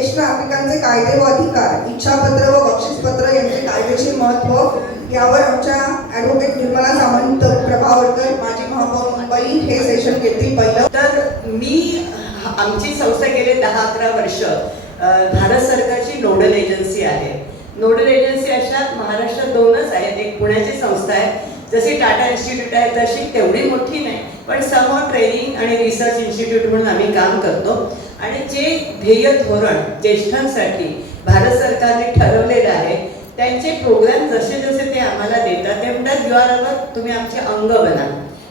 ज्येष्ठ नागरिकांचे कायदे व अधिकार, इच्छापत्र व बक्षीसपत्र यांचे कायदेशीर महत्त्व यावर आमच्या ॲडव्होकेट निर्मला सामंत प्रभावळकर, माजी महापौर मुंबई हे सेशन घेतील. पहिलं तर आमची संस्था गेले 10-11 वर्ष भारत सरकारची नोडल एजन्सी आहे. नोडल एजन्सी अशा महाराष्ट्रात 2च आहेत. एक पुण्याची संस्था आहे, जशी टाटा इन्स्टिट्यूट आहे तशी तेवढी मोठी नाही, पण समोर ट्रेनिंग आणि रिसर्च इन्स्टिट्यूट म्हणून आम्ही काम करतो. आणि जे ध्येय धोरण ज्येष्ठांसाठी भारत सरकारने ठरवलेलं आहे, त्यांचे प्रोग्राम जसे जसे ते आम्हाला देतात ते म्हणतात यू आर अवर, तुम्ही आमचे अंग बना.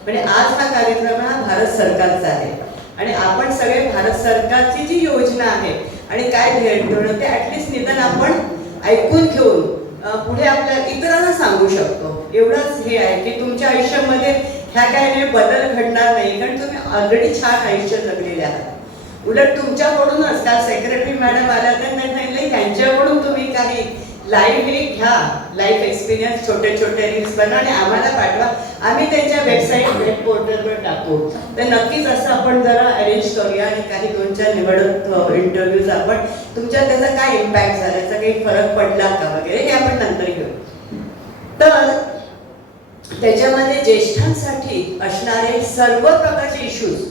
म्हणजे आज हा कार्यक्रम हा भारत सरकारचा आहे आणि आपण सगळे भारत सरकारची जी योजना आहे आणि काय ध्येय धोरण ते ॲटलिस्ट निदान आपण ऐकून घेऊन पुढे आपल्या इतरांना सांगू शकतो. एवढंच हे आहे की तुमच्या आयुष्यामध्ये ह्या काही बदल घडणार नाही, कारण तुम्ही ऑलरेडी छान आयुष्य जगलेले आहात. उलट तुमच्याकडूनच काल सेक्रेटरी मॅडम आल्या त्यांनी त्यांच्याकडून तुम्ही काही लाईव्ह हे घ्या, लाईफ एक्सपिरियन्स, छोटे छोटे रील्स बनवा आणि आम्हाला पाठवा. आम्ही त्यांच्या वेबसाईट वेब पोर्टलवर टाकू. तर नक्कीच असं आपण जरा अरेंज करूया आणि काही 2-4 निवडक इंटरव्ह्यूज आपण तुमच्या त्याचा काय इम्पॅक्ट झाला, याचा काही फरक पडला का वगैरे हे आपण नंतर घेऊ. तर त्याच्यामध्ये ज्येष्ठांसाठी असणारे सर्व प्रकारचे इश्यूज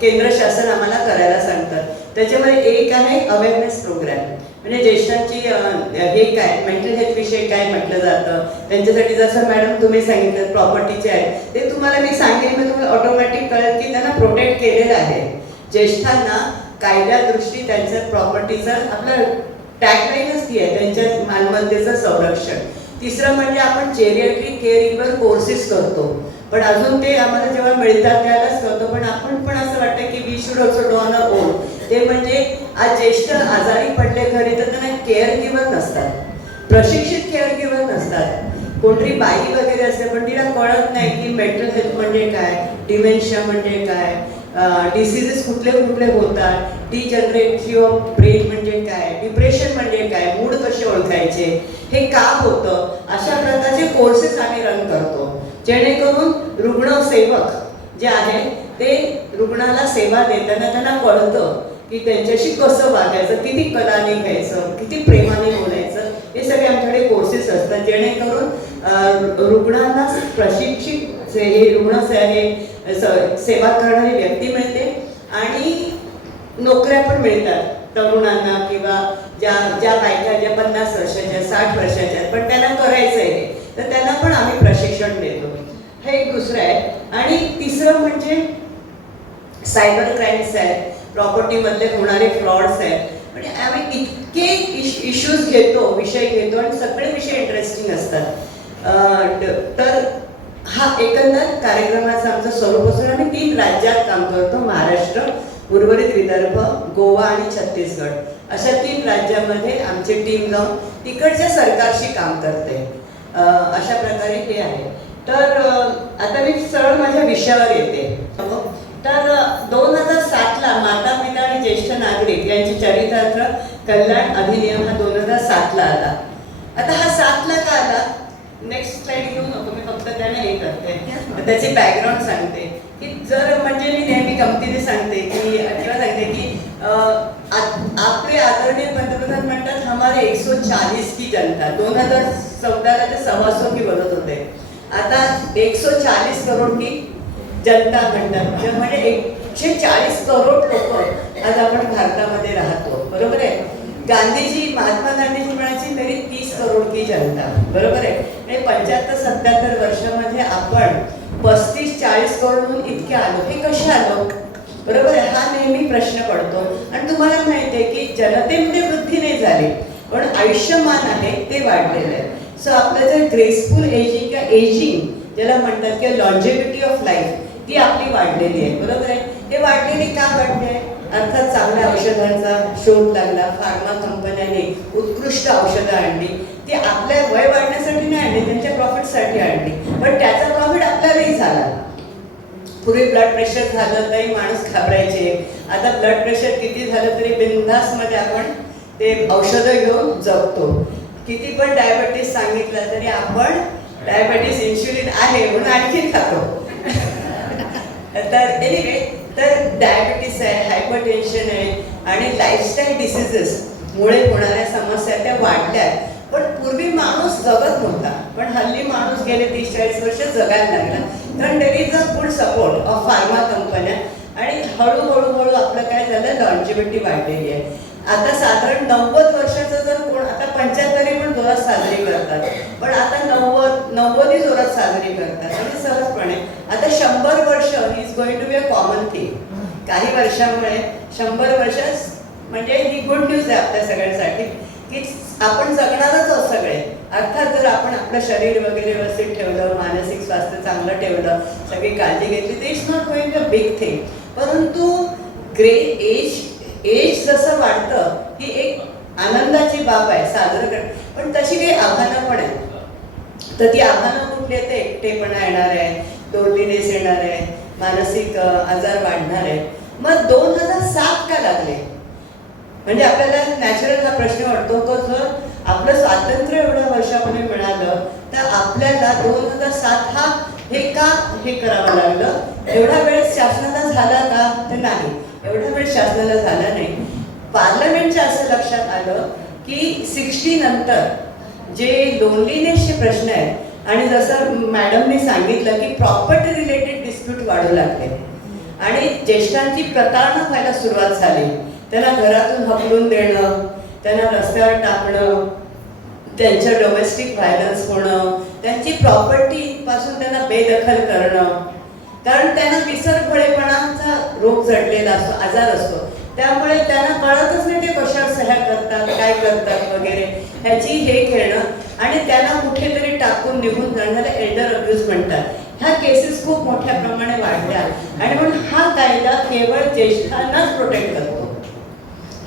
केंद्र शासन आम्हाला करायला सांगतात. त्याच्यामध्ये एक आहे अवेअरनेस प्रोग्राम, म्हणजे ज्येष्ठांची हे काय मेंटल हेल्थ विषयी काय म्हटलं जातं त्यांच्यासाठी. जसं मॅडम तुम्ही सांगितलं प्रॉपर्टीचे आहे, ते तुम्हाला मी सांगेन, मी तुम्हाला ऑटोमॅटिक कळेल की त्यांना प्रोटेक्ट केलेलं आहे. ज्येष्ठांना कायद्यादृष्टी त्यांच्या प्रॉपर्टीचं आपलं टॅगलाईनच ती आहे, त्यांच्या मालमत्तेचं संरक्षण. तिसरं म्हणजे आपण जेरियाट्रिक केअरिंगवर कोर्सेस करतो, पण अजून ते आम्हाला जेव्हा मिळतात त्यालाच करतो. पण आपण पण असं वाटतं की we should also do on a own. ते म्हणजे आज ज्येष्ठ आजारी पडले घरी तर त्यांना केअर गिव्हर नसतात, प्रशिक्षित केअर गिव्हर नसतात. कोणतरी बाई वगैरे असते पण तिला कळत नाही की मेंटल हेल्थ म्हणजे काय, डिमेन्शिया म्हणजे काय, डिसीजेस कुठले कुठले होतात, डिजनरेटिव्ह ऑफ ब्रेन म्हणजे काय, डिप्रेशन म्हणजे काय, मूड कसे ओळखायचे, हे का होतं, अशा प्रकारचे कोर्सेस आम्ही रन करतो. जेणेकरून रुग्णसेवक जे आहे ते रुग्णाला सेवा देताना त्यांना कळतं की त्यांच्याशी कसं वागायचं, किती कलाने घ्यायचं, किती प्रेमाने बोलायचं. हे सगळे आमच्याकडे कोर्सेस असतात, जेणेकरून रुग्णांना प्रशिक्षित हे रुग्ण सेवा करणारी व्यक्ती मिळते आणि नोकऱ्या पण मिळतात तरुणांना, किंवा ज्या बायका ज्या 50 वर्षाच्या 60 वर्षाच्या पण त्यांना करायचं आहे तर त्यांना पण आम्ही प्रशिक्षण देतो. हे एक दुसरं आहे. आणि तिसरं म्हणजे सायबर क्राईम्स आहेत, प्रॉपर्टीमधले होणारे फ्रॉड्स आहेत. म्हणजे आम्ही इतके इश्यूज घेतो, विषय घेतो आणि सगळे विषय इंटरेस्टिंग असतात. तर हा एकंदर कार्यक्रमाचं आमचं स्वरूप असून आम्ही 3 राज्यात काम करतो, महाराष्ट्र, उर्वरित विदर्भ, गोवा आणि छत्तीसगड. अशा 3 राज्यामध्ये आमची टीम जाऊन तिकडच्या सरकारशी काम करते. अशा प्रकारे हे आहे. तर आता मी सरळ माझ्या विषयावर येते. तर 2007ला माता पिता आणि ज्येष्ठ नागरिक यांची चरितार्थ कल्याण अधिनियम हा 2007ला आला. आता हा 7ला का आला, नेक्स्ट स्लाइड घेऊ नको, मी फक्त त्याने हे करते, त्याची बॅकग्राऊंड सांगते की जर म्हणजे मी नेहमी गमतीने सांगते की किंवा सांगते की आपले आदरणीय पंतप्रधान म्हणतात हमारे 140 की जनता. 2014ला ते 125 की बोलत होते, आता 140 करोड की जनता म्हणतात. म्हणजे 140 करोड लोक आज आपण भारतामध्ये राहतो, बरोबर आहे. महात्मा गांधीजी म्हणायची मेरी 30 करोड की जनता, बरोबर आहे. म्हणजे 75-77 वर्षामध्ये आपण 35-40 करोडहून इतके आलो. हे कसे आलो, बरोबर आहे. हा नेहमी प्रश्न पडतो. आणि तुम्हाला माहिती आहे की जनतेमध्ये वृद्धी नाही झाली, पण आयुष्यमान आहे ते वाढलेलं आहे. सो आपलं जर ग्रेसफुल एजिंग किंवा एजिंग ज्याला म्हणतात किंवा लॉन्जेव्हिटी ऑफ लाईफ ती आपली वाढलेली आहे, बरोबर आहे. हे वाढलेली का वाढले आहे, अर्थात चांगल्या औषधांचा शोध लागला, फार्मा कंपन्यांनी उत्कृष्ट औषधं आणली. ती आपल्या वय वाढण्यासाठी नाही आणली, त्यांच्या प्रॉफिटसाठी आणली, पण त्याचा प्रॉफिट आपल्यालाही झाला. पूर्वी ब्लड प्रेशर झालं तरी माणूस घाबरायचे, आता ब्लड प्रेशर किती झालं तरी बिनधास्तमध्ये आपण ते औषधं घेऊन जगतो. किती पण डायबिटीस सांगितलं तरी आपण डायबिटीस इन्शुलिन आहे म्हणून आणखी खातो. तर एनिवे, तर डायबिटीस आहे, हायपरटेन्शन आहे आणि लाईफस्टाईल डिसिजेस मुळे होणाऱ्या समस्या त्या वाढल्या. पण पूर्वी माणूस जगत नव्हता, पण हल्ली माणूस गेले 30-40 वर्ष जगायला लागला, कारण there is a good support of pharma कंपन्या. आणि हळूहळू आपलं काय झालं, लॉन्जिव्हिटी वाढलेली आहे. आता साधारण 90 वर्षाचं जर कोण, आता 75 पण जोरात साजरी करतात, पण आता 90 जोरात साजरी करतात आणि सहजपणे. आता 100 वर्ष ही is going to be a common thing. काही वर्षामुळे 100 वर्ष म्हणजे ही गुड न्यूज आहे आपल्या सगळ्यांसाठी, की आपण जगणारच आहोत सगळे. अर्थात जर आपण आपलं शरीर वगैरे व्यवस्थित ठेवलं, मानसिक स्वास्थ्य चांगलं ठेवलं, सगळी काळजी घेतली, ते is not going a big thing. परंतु एज जसं वाढतं ही एक आनंदाची बाब आहे साजरं करणं, पण तशी काही आव्हानं पण आहेत. तर ती आव्हानं कुठली आहेत? एकटेपणा येणार आहे, लोनलीनेस येणार आहे, मानसिक आजार वाढणार आहे. मग 2007 का लागले? म्हणजे आपल्याला नॅचरल हा प्रश्न वाटतो, तो जर आपलं स्वातंत्र्य एवढ्या वर्षापूर्वी मिळालं तर आपल्याला 2007 हे करावं लागलं. एवढा वेळ शासनाला झाला का? तर नाही, एवढा वेळ शासनाला झाला नाही. पार्लमेंटच्या असं लक्षात आलं की 60 नंतर जे लोनलीनेसचे प्रश्न आहेत, आणि जसं मॅडमने सांगितलं की प्रॉपर्टी रिलेटेड डिस्प्यूट वाढू लागले आणि ज्येष्ठांची प्रतारणा व्हायला सुरुवात झाली. त्यांना घरातून हकलून देणं, त्यांना रस्त्यावर टाकणं, त्यांच्या डोमेस्टिक व्हायलन्स होणं, त्यांची प्रॉपर्टीपासून त्यांना बेदखल करणं, कारण त्यांना विसरभोळेपणाचा रोग जडलेला असतो, आजार असतो. त्यामुळे त्यांना कळतच नाही ते कशावर सह्या करतात, काय करतात वगैरे, ह्याची हे घेणं, आणि त्यांना कुठेतरी टाकून निघून जाणारे एल्डर अब्यूज म्हणतात. ह्या केसेस खूप मोठ्या प्रमाणे वाढल्या. आणि म्हणून हा कायदा केवळ ज्येष्ठांनाच प्रोटेक्ट करतो.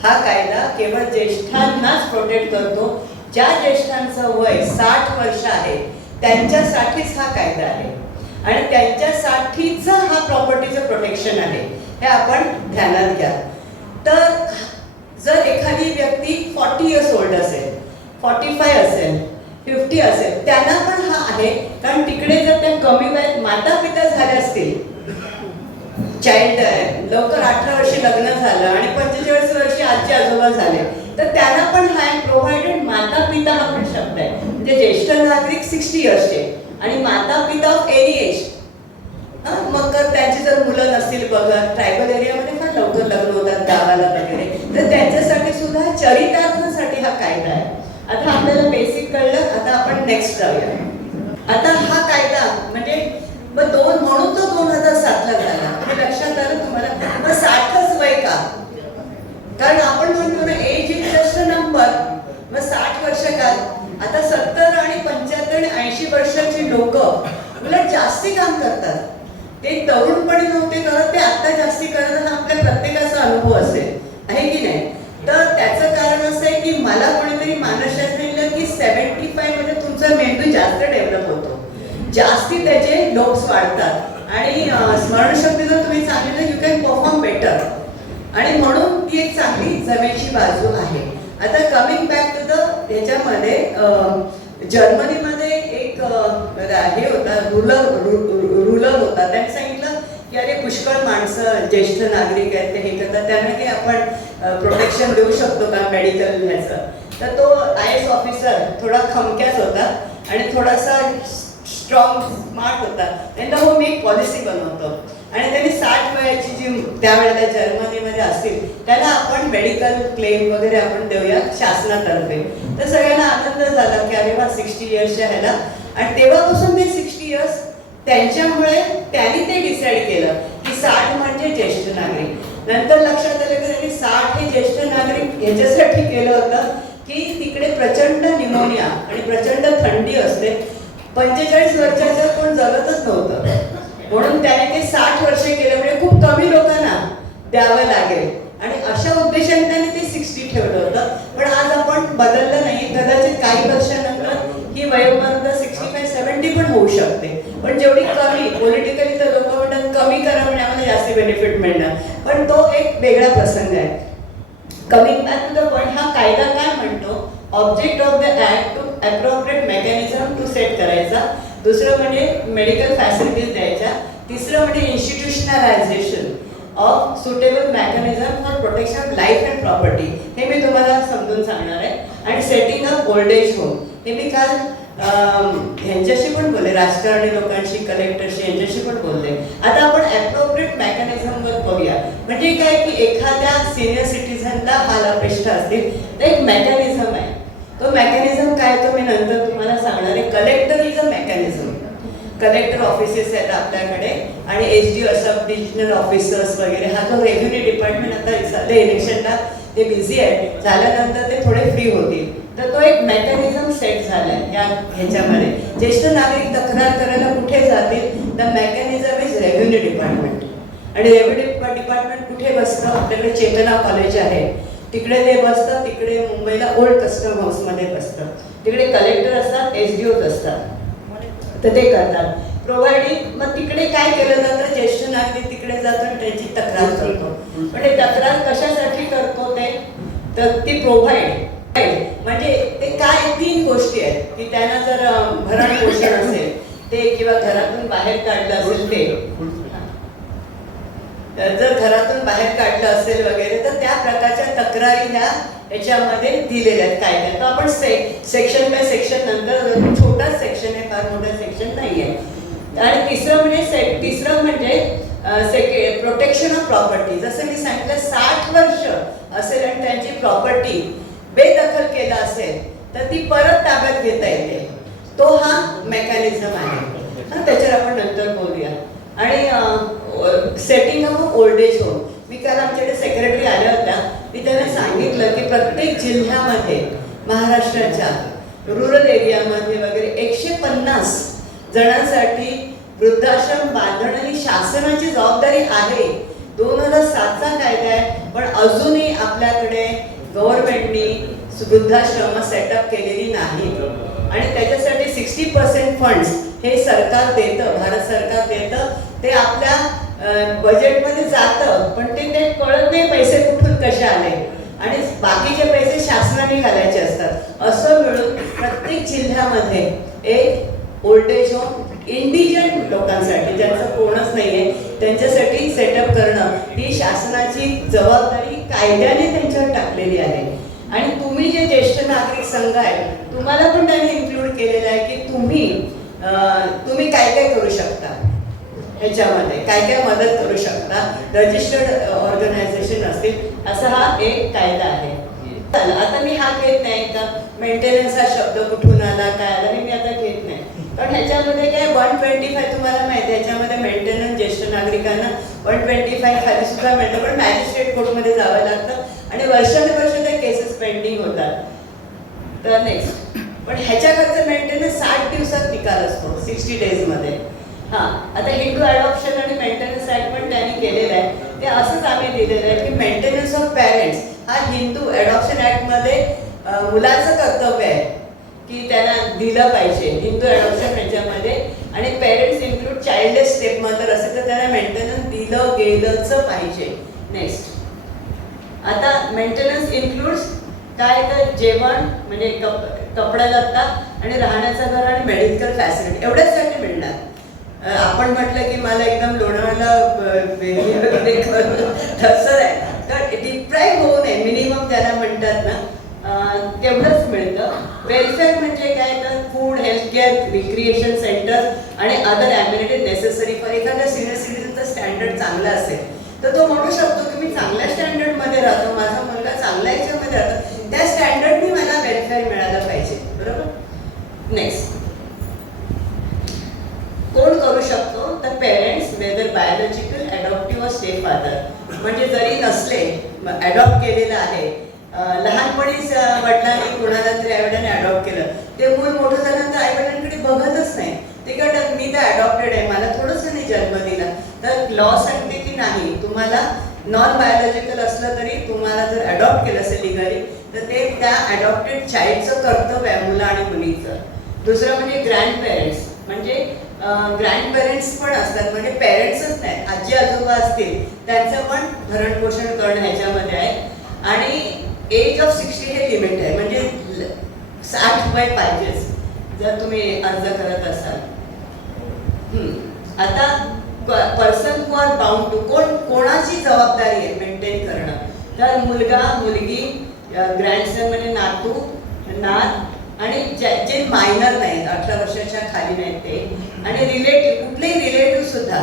हा कायदा केवळ ज्येष्ठांनाच प्रोटेक्ट करतो. ज्या ज्येष्ठांचं वय 60 वर्ष आहे त्यांच्यासाठीच हा कायदा आहे आणि त्यांच्यासाठीच हा प्रॉपर्टीचं प्रोटेक्शन आहे, हे आपण ध्यानात घ्या. तर जर एखादी व्यक्ती 40 इयर्स ओल्ड असेल, 45 असेल, 50 असेल, त्यांना पण हा आहे. कारण तिकडे जर त्या कमी वयात माता पिता झाले असतील, चाइल्ड आहे, लवकर 18 वर्षी लग्न झालं आणि 45 वर्षी आजी आजोबा झाले, तर त्यांना पण हा प्रोव्हाइडेड माता पिता हा पण शब्द आहे. म्हणजे ज्येष्ठ नागरिक 60 इयर्सचे आणि माता पिता ऑफ एनी एज. मग त्यांची जर मुलं नसतील, बघा ट्रायबल एरियामध्ये फार लवकर लग्न होतात गावाला वगैरे, तर त्यांच्यासाठी सुद्धा चरितार्थासाठी हा कायदा आहे. आता आपल्याला बेसिक कळलं, आता आपण नेक्स्ट जाऊया. आता हा कायदा म्हणजे म्हणून तो 2007 झाला, हे लक्षात आलं तुम्हाला? मग 60च वय का? कारण आपण म्हणतो ना, age is just a number. मग 60 वर्ष का? आता 70 आणि 75 आणि 80 वर्षाची लोक उलट जास्ती काम करतात. ते तरुणपणी नव्हते करत, ते आता जास्ती करत, हा आपल्या प्रत्येकाचा अनुभव असेल, आहे की नाही? तर त्याचं कारण असं आहे की मला कोणीतरी मानसशास्त्रज्ञ की 75 मध्ये तुमचा मेंदू जास्त डेव्हलप होतो, जास्ती त्याचे लोब्स वाढतात आणि स्मरणशक्ती जर तुम्ही चांगली तर यू कॅन परफॉर्म बेटर. आणि म्हणून ती एक चांगली जमेची बाजू आहे. आता कमिंग बॅक टू द ह्याच्यामध्ये, जर्मनीमध्ये एक हे होता, रुलर होता. त्यांनी सांगितलं की अरे पुष्कळ माणसं ज्येष्ठ नागरिक आहेत, ते हे करतात, त्यांना की आपण प्रोटेक्शन देऊ शकतो का मेडिकल ह्याचं. तर तो IAS ऑफिसर थोडा खमक्याच होता आणि थोडासा स्ट्रॉंग स्मार्ट होता. त्यांना हो मी एक पॉलिसी बनवतो आणि त्यांनी 60 वयाची जी त्यावेळेला जर्मनीमध्ये असतील त्याला आपण मेडिकल क्लेम वगैरे आपण देऊया शासनातर्फे. तर सगळ्यांना आनंद झाला की अरे वा 60 इयर्सच्या ह्याला. आणि तेव्हापासून ते 60 इयर्स त्यांच्यामुळे त्यांनी ते डिसाईड केलं की 60 म्हणजे ज्येष्ठ नागरिक. नंतर लक्षात आलं की त्यांनी 60 हे ज्येष्ठ नागरिक ह्याच्यासाठी केलं होतं की तिकडे प्रचंड निमोनिया आणि प्रचंड थंडी असते, 45 वर्षाचं कोण जगतच नव्हतं, म्हणून त्याने ते 60 वर्ष केले, म्हणजे खूप कमी लोकांना द्यावं लागेल आणि अशा उद्देशाने त्याने ते 60 ठेवलं होतं. पण आज आपण बदललं नाही, कदाचित काही वर्षानंतर ही वयोमर्यादा 65-70 पण होऊ शकते. पण जेवढी कमी, पॉलिटिकली तर लोक म्हणतात कमी करा म्हणजे आम्हाला जास्त बेनिफिट मिळणार, पण तो एक वेगळा प्रसंग आहे. Coming back to the point, हा कायदा काय म्हणतो? Object of the act to appropriate mechanism to set करायचा, दुसरं म्हणजे मेडिकल फॅसिलिटीज द्यायच्या, तिसरं म्हणजे institutionalisation of suitable mechanism for protection of life and property, हे मी तुम्हाला समजून सांगणार आहे. आणि setting up old age home, हे मी काल ह्यांच्याशी पण बोलले, राजकारणी लोकांशी, कलेक्टरशी, यांच्याशी पण बोलले. आता आपण ॲप्रोप्रिएट मेकॅनिझमवर बघूया. म्हणजे काय की एखाद्या सिनियर सिटीझनला हाल अपेष्टा असतील तर एक मेकॅनिझम आहे. तो मेकॅनिझम काय तो मी नंतर तुम्हाला सांगणार आहे. Collector is a mechanism. Collector offices आहेत आपल्याकडे आणि SDO सब डिव्हिजनल ऑफिसर्स वगैरे, हा जो रेव्हेन्यू डिपार्टमेंट आता सध्या इलेक्शनला ते बिझी आहे, झाल्यानंतर ते थोडे फ्री होतील. तर तो एक मेकॅनिझम सेट झाला आहे ह्याच्यामध्ये. ज्येष्ठ नागरिक तक्रार करायला कुठे जातील, the mechanism is revenue department. आणि रेव्हेन्यू डिपार्टमेंट कुठे बसतं, आपल्याकडे चेतना कॉलेज आहे तिकडे ते बसतं. तिकडे मुंबईला ओल्ड कस्टम हाऊसमध्ये बसतं. तिकडे कलेक्टर असतात, SDOs असतात, तर ते करतात प्रोव्हाइडिंग. मग तिकडे काय केलं जातं, ज्येष्ठ नागरिक तिकडे जातो आणि त्यांची तक्रार करतो. पण ते तक्रार कशासाठी करतो ते, तर ती प्रोव्हाइड म्हणजे ते काय 3 गोष्टी आहेत की त्यांना जर भरण पोषण असेल ते, किंवा घरातून बाहेर काढलं असेल ते, जर घरातून बाहेर काढलं असेल वगैरे, तर त्या प्रकारच्या तक्रारी ह्या याच्यामध्ये दिलेल्या आहेत कायद्यात. तर आपण सेक्शन बाय सेक्शन नंतर, छोटाच सेक्शन आहे, फार मोठा सेक्शन नाही आहे. आणि तिसरं म्हणजे प्रोटेक्शन ऑफ प्रॉपर्टी. जसं मी सांगितलं 60 वर्ष असेल आणि त्यांची प्रॉपर्टी बेदखल केला असेल तर ती परत ताब्यात घेता येते. तो हा मेकॅनिझम आहे. त्याच्यावर आपण नंतर बोलूया. आणि setting up old age home, मी काल आमच्याकडे सेक्रेटरी आल्या होत्या, मी त्यांना सांगितलं की प्रत्येक जिल्ह्यामध्ये महाराष्ट्राच्या रुरल एरियामध्ये वगैरे 150 जणांसाठी वृद्धाश्रम बांधणं ही शासनाची जबाबदारी आहे. 2007चा कायदा आहे, पण अजूनही आपल्याकडे गव्हर्नमेंटनी वृद्धाश्रम सेटअप केलेली नाही. आणि त्याच्यासाठी 60% फंड्स हे सरकार देतं, भारत सरकार देतं. ते आपल्या बजेटमध्ये जातं, पण ते कळत नाही पैसे कुठून कसे आले, आणि बाकीचे पैसे शासनाने घालायचे असतात. असं मिळून प्रत्येक जिल्ह्यामध्ये एक ओल्ड एज होम इंडिजन लोकांसाठी, ज्यांचं कोणच नाहीये, त्यांच्यासाठी सेटअप करणं ही शासनाची जबाबदारी कायद्याने त्यांच्यावर टाकलेली आहे. आणि तुम्ही जे ज्येष्ठ नागरिक संघ आहे, तुम्हाला पण त्यांनी इन्क्लूड केलेलं आहे की तुम्ही काय काय करू शकता, ह्याच्यामध्ये काय काय मदत करू शकता. रजिस्टर्ड ऑर्गनायझेशन असतील, असा हा एक कायदा आहे. आता मी हा घेत नाही का मेंटेनन्स हा शब्द कुठून आला, काय आला, हे मी आता घेत नाही. कारण ह्याच्यामध्ये काय 125 तुम्हाला माहिती आहे, ह्याच्यामध्ये मेंटेनन्स ज्येष्ठ नागरिकांना 125 खाली सुद्धा मिळतं, पण मॅजिस्ट्रेट कोर्टमध्ये जावं लागतं आणि वर्षानुवर्ष त्या केसेस पेंडिंग होतात. तर नेक्स्ट, पण ह्याच्याकडचं मेंटेनन्स 60 दिवसात निकाल असतो, 60 डेजमध्ये. हां, आता हिंदू अडॉप्शन आणि मेंटेनन्स ॲक्ट पण त्यांनी केलेलं आहे. ते असंच आम्ही दिलेलं आहे की मेंटेनन्स ऑफ पॅरेंट्स हा हिंदू अडॉप्शन ॲक्टमध्ये मुलाचं कर्तव्य आहे की त्यांना दिलं पाहिजे हिंदू अडॉप्शन ह्याच्यामध्ये. आणि parents include childless step mother असेल तर त्यांना मेंटेनन्स दिलं गेलंच पाहिजे. नेक्स्ट, आता मेंटेनन्स इन्क्लूड्स काय, तर जेवण म्हणजे कपडा लत्ता आणि राहण्याचं घर आणि मेडिकल फॅसिलिटी एवढ्याचसाठी मिळणार. आपण म्हटलं की मला एकदम लोणावळ्याला तसं आहे, तर डिप्राईव्ह होऊ नये, मिनिमम त्याला म्हणतात ना, तेवढंच मिळतं. वेलफेअर म्हणजे काय, तर फूड, हेल्थकेअर, रिक्रिएशन सेंटर आणि अदर ॲम्युनिटी नेसेसरी फॉर. एखाद्या सिनियर सिटीजनचा स्टँडर्ड चांगला असेल तर तो म्हणू शकतो की मी चांगल्या स्टँडर्डमध्ये राहतो, माझा मुलगा चांगल्या ह्याच्यामध्ये राहतो, त्या स्टँडर्डनी मला वेलफेअर मिळालं पाहिजे. बरोबर. नेक्स्ट, कोण करू शकतो, तर पेरेंट्स, वेदर बायोलॉजिकल, अडॉप्टिव्ह व स्टेप फादर. म्हणजे जरी नसले, अडॉप्ट केलेलं आहे, लहानपणीच वडिलांनी कुणाला तरी आईवडिलांनी अडॉप्ट केलं, ते मूल मोठं झाल्यानंतर आईवडिलांकडे बघतच नाही. ते म्हणतात मी तर अडॉप्टेड आहे, मला थोडंसं नाही जन्म दिला. तर लॉ सांगते की नाही, तुम्हाला नॉन बायोलॉजिकल असलं तरी तुम्हाला जर अडॉप्ट केलं असेल लिगली, तर ते त्या अडॉप्टेड चाइल्डचं कर्तव्य आहे, मुलं आणि मुलीचं. दुसरं म्हणजे ग्रँड पेरेंट्स, म्हणजे ग्रँड पेरेंट्स पण असतात, म्हणजे पेरेंट्सच नाही, आजी आजोबा असतील त्यांचं पण भरण पोषण करणं ह्याच्यामध्ये आहे. आणि एज ऑफ 60 हे लिमिट आहे, म्हणजे 60 वय पाहिजेच जर तुम्ही अर्ज करत असाल. आता person who are bound to, कोणाची जबाबदारी आहे मेंटेन करणं. तर मुलगा, मुलगी, ग्रँडसन म्हणजे नातू, नात, आणि जे मायनर नाहीत, 18 वर्षाच्या खाली नाहीत ते, आणि रिलेटिव्ह, कुठलेही रिलेटिव्ह सुद्धा,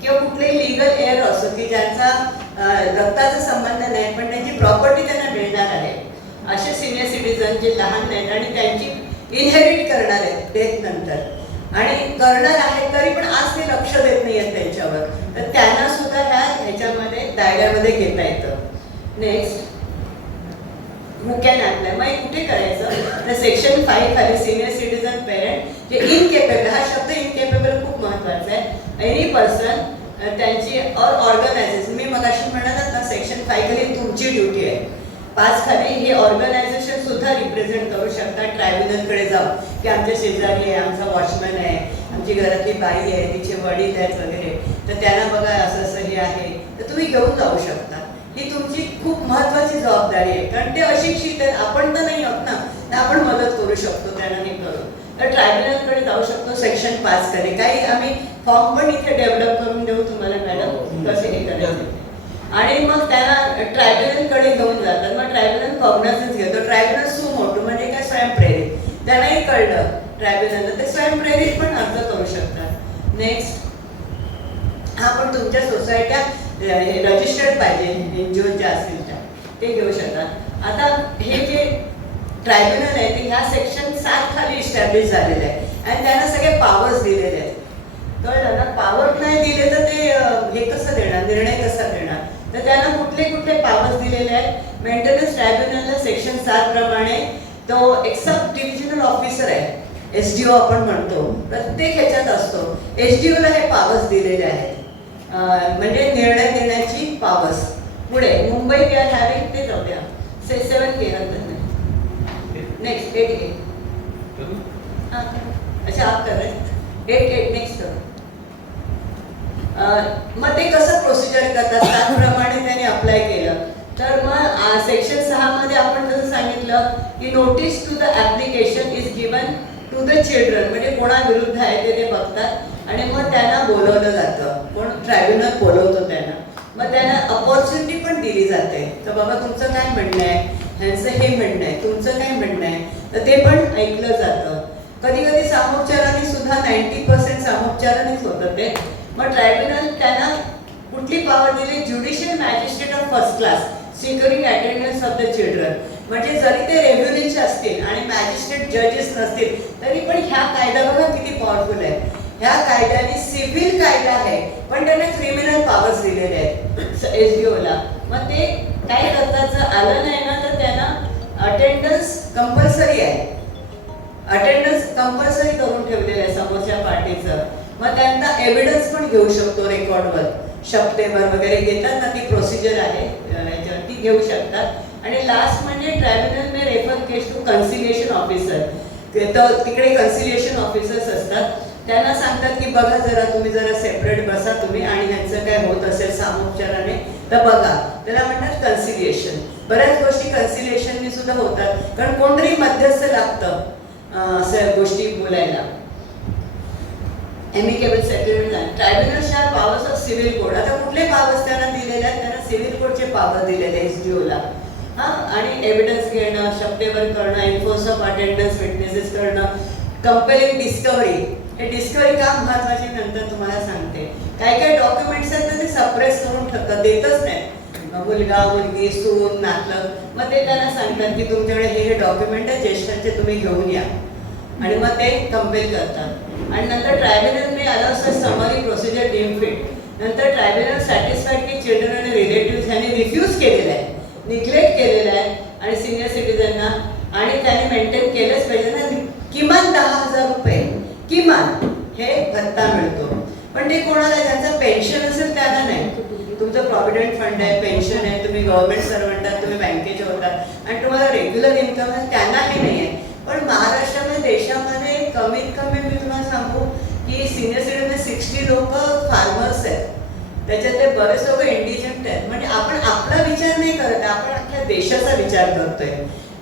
किंवा कुठलेही लिगल एअर असो की ज्यांचा रक्ताचा संबंध नाही पण त्यांची प्रॉपर्टी त्यांना मिळणार आहे, असे सिनियर सिटीजन जे लहान नाहीत आणि त्यांची इनहेरिट करणार आहेत डेथ नंतर आणि करणार आहेत तरी पण आज ते लक्ष देत नाही आहेत त्यांच्यावर, तर त्यांना सुद्धा ह्याच्यामध्ये दायऱ्यामध्ये घेता येतं. नेक्स्ट, हू कॅन अप्लाय, मग कुठे करायचं, तर सेक्शन 5 खाली सिनियर सिटीजन पेरेंट जे इनकेपेबल, हा शब्द इनकेपेबल खूप महत्वाचा आहे, एनी पर्सन त्यांची और ऑर्गनायझेशन, मी मगाशी म्हणालात ना सेक्शन 5 खाली तुमची ड्युटी आहे, 5 खाली हे ऑर्गनायझेशन सुद्धा रिप्रेझेंट करू शकतात ट्रायब्युनलकडे जाऊन की आमच्या शेजारी आहे, आमचा वॉचमॅन आहे, आमची घरातली बाई आहे, तिचे वडील आहेत वगैरे, तर त्यांना बघा असं असं हे आहे, तर तुम्ही घेऊन जाऊ शकता. ही तुमची खूप महत्वाची जबाबदारी आहे, कारण ते अशिक्षित आहेत, आपण तर नाही आहोत ना, तर आपण मदत करू शकतो त्यांना हे करून. तर ट्रायब्युनलकडे जाऊ शकतो सेक्शन 5 कडे. काही आम्ही फॉर्म पण इथे डेव्हलप करून देऊ तुम्हाला मॅडम कसे हे करायचे, आणि मग त्यांना ट्रायब्युनलकडे घेऊन जातात. मग ट्रायब्युनल कॉग्नझन्स घेतो, ट्रायब्युनल सु मोटो म्हणजे काय स्वयंप्रेरित, त्यांनाही कळलं ट्रायब्युनलला, ते स्वयंप्रेरित पण अर्ज करू शकतात. नेक्स्ट, हा पण तुमच्या सोसायट्या रजिस्टर्ड पाहिजे, NGO ज्या असतील त्या ते घेऊ शकतात. आता हे जे ट्रायब्युनल आहे ते ह्या सेक्शन 7 खाली इस्टॅब्लिश झालेलं आहे आणि त्यांना सगळे पॉवर्स दिलेले आहेत. कळलं ना, पॉवर नाही दिले तर ते हे कसं देणार, निर्णय कसा देणार, तर त्यांना कुठले कुठले पॉवर्स दिलेले आहेत. मेंटेनन्स ट्रायब्युनलला सेक्शन 7 प्रमाणे तो एक सब डिव्हिजनल ऑफिसर आहे, SDO आपण म्हणतो, प्रत्येक ह्याच्यात असतो. SDO ला हे पॉवर्स दिलेले आहेत, म्हणजे निर्णय देण्याची पॉवर्स. पुढे मुंबई वी आर हॅव्हिंग, ते जाऊ द्या, 7 के नंतर नेक्स्ट 8 के, अच्छा आप कर रहे 8 नेक्स्ट. मग ते कसं प्रोसिजर करतात त्याप्रमाणे त्यांनी अप्लाय केलं. तर मग सेक्शन 6 मध्ये आपण जसं सांगितलं की notice to the application is given to the children, म्हणजे कोणाविरुद्ध आहे ते बघतात आणि मग त्यांना बोलवलं जातं, कोण ट्रायब्युनल बोलवतो त्यांना, मग त्यांना अपॉर्च्युनिटी पण दिली जाते. तर बाबा तुमचं काय म्हणणं आहे, ह्यांचं हे म्हणणं आहे, तुमचं काय म्हणणं आहे, तर ते पण ऐकलं जातं. कधी कधी सामोपचाराने सुद्धा 90% सामोपचारानेच होतं ते. मग ट्रायब्युनल त्यांना कुठली पॉवर दिली, judicial magistrate of first class securing attendance of the children, म्हणजे जरी ते रेव्हेन्यूचे असतील आणि मॅजिस्ट्रेट जजेस नसतील तरी पण ह्या कायदा बघा किती पॉवरफुल आहे. ह्या कायद्याने सिव्हिल कायदा आहे पण त्यांना क्रिमिनल पॉवर्स दिलेले आहेत SDOला. मग ते काय करतात, जर आलं नाही ना तर त्यांना अटेंडन्स कंपल्सरी आहे, अटेंडन्स कंपल्सरी करून ठेवलेलं आहे समोरच्या पार्टीचं. मग त्यांना एव्हिडन्स पण घेऊ शकतो रेकॉर्डवर, शपथेवर वगैरे घेतात ना, ती प्रोसिजर आहे याच्यावरती घेऊ शकतात. आणि लास्ट म्हणजे tribunal may refer case to conciliation officer, तर तिकडे कन्सिलिएशन ऑफिसर्स असतात, त्यांना सांगतात की बघा जरा तुम्ही जरा सेपरेट बसा तुम्ही आणि ह्यांचं काय होत असेल सामोपचाराने तर बघा, त्याला म्हणतात कन्सिलिएशन. बऱ्याच गोष्टी कन्सिलिएशनने सुद्धा होतात कारण कोणतरी मध्यस्थ लागतं असं गोष्टी बोलायला. Amicable settlement. Tribunal shall powers of civil code, आता कुठले पॉवर्स त्यांना दिलेले आहेत, त्यांना सिव्हिल कोडचे पॉवर दिलेले SDOला. आणि एव्हिडन्स घेणं, शब्देवर करणं, एन्फोर्स ऑफ अटेंडन्स विटनेसेस करणं, कंपेरिंग डिस्कवरी. हे डिस्कवरी का महत्वाची नंतर तुम्हाला सांगते. काही काही डॉक्युमेंट्स आहेत ना ते सप्रेस करून ठेवतात, देतच नाही, मुलगा मुलगी सून नातलं, मग ते त्यांना सांगतात की तुमच्याकडे हे डॉक्युमेंट आहे ज्येष्ठांचे तुम्ही घेऊन या आणि मग ते कंपेल करतात. आणि नंतर tribunal may allow summary procedure deem fit. नंतर ट्रायब्युनल सॅटिस्फाईड की चिल्ड्रन आणि रिलेटिव्ह यांनी रिफ्यूज केलेलं आहे, निग्लेक्ट केलेलं आहे आणि सिनियर सिटीजनना, आणि त्यांनी मेंटेन केलंच पाहिजे ना, किमान 10,000 रुपये किमान हे भत्ता मिळतो. पण ते कोणाला, ज्यांचं पेन्शन असेल त्यांना नाही. तुमचं प्रॉव्हिडंट फंड आहे, पेन्शन आहे, तुम्ही गव्हर्नमेंट सर्वंट आहात, तुम्ही बँकेचे होतात आणि तुम्हाला रेग्युलर इन्कम आहे, त्यांना हे नाही आहे. पण महाराष्ट्रामध्ये देशामध्ये कमीत कमी मी तुम्हाला सांगू की सिनियर सिटीजन 60 लोक फार्मर्स आहेत, त्याच्यातले बरेच लोक इंडिजंट आहेत. म्हणजे आपण आपला विचार नाही करत, आपण अख्ख्या देशाचा विचार करतोय.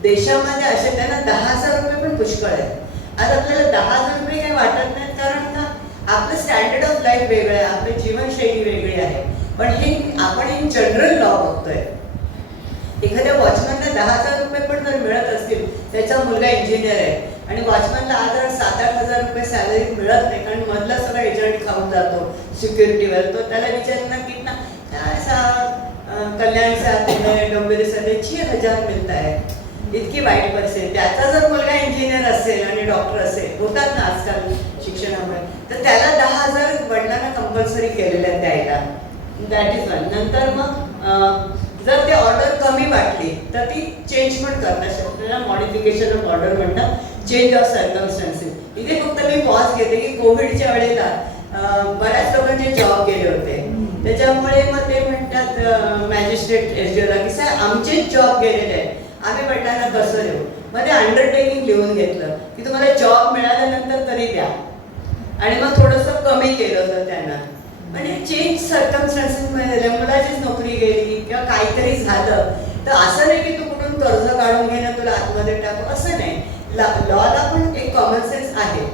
देशामध्ये असे त्यांना 10,000 रुपये पण पुष्कळ आहेत. आज आपल्याला 10,000 रुपये काही वाटत नाहीत कारण का आपलं स्टँडर्ड ऑफ लाईफ वेगळं आहे, आपली जीवनशैली वेगळी आहे. पण हे आपण इन जनरल लॉ बघतोय. एखाद्या वॉचमॅनला 10,000 रुपये पण जर मिळत असतील, त्याचा मुलगा इंजिनियर आहे आणि वॉचमॅनला आज 7-8 हजार रुपये सॅलरी मिळत नाही, कारण मधला सगळा एजंट खाऊन जातो सिक्युरिटीवर, तो त्याला विचारणार की ना कल्याण से आते हैं, डोंबिवली से 6,000 मिळत आहे, इतकी वाईट परिस्थिती. त्याचा जर मुलगा इंजिनियर असेल आणि डॉक्टर असेल, होतात ना आजकाल शिक्षणामुळे, तर त्याला 10,000 वडिलांना कंपल्सरी केलेलं आहे द्यायला. That is one. नंतर मग जर ते ऑर्डर कमी वाटली तर ती चेंज पण करता शकतो. त्याला मॉडिफिकेशन ऑफ ऑर्डर म्हणतात, चेंज ऑफ सर्कमस्टन्सेस. इथे फक्त मी पॉज घेते की कोविडच्या वेळेला बऱ्याच लोकांचे जॉब गेले होते, त्याच्यामुळे मग ते म्हणतात मॅजिस्ट्रेट एसडीओला की साहेब आमचेच जॉब गेलेले आहेत, आम्ही वडिलांना कसं देऊ. मग ते अंडरटेकिंग लिहून घेतलं की तुम्हाला जॉब मिळाल्यानंतर तरी द्या, आणि मग थोडंसं कमी केलं होतं त्यांना. म्हणजे चेंज सर्कमस्टन्सेसमध्ये मुलाचीच नोकरी गेली किंवा काहीतरी झालं तर असं नाही की तू कुठून कर्ज काढून घेणं तुला आतमध्ये टाकू, असं नाही. लॉला पण एक कॉमन सेन्स आहे.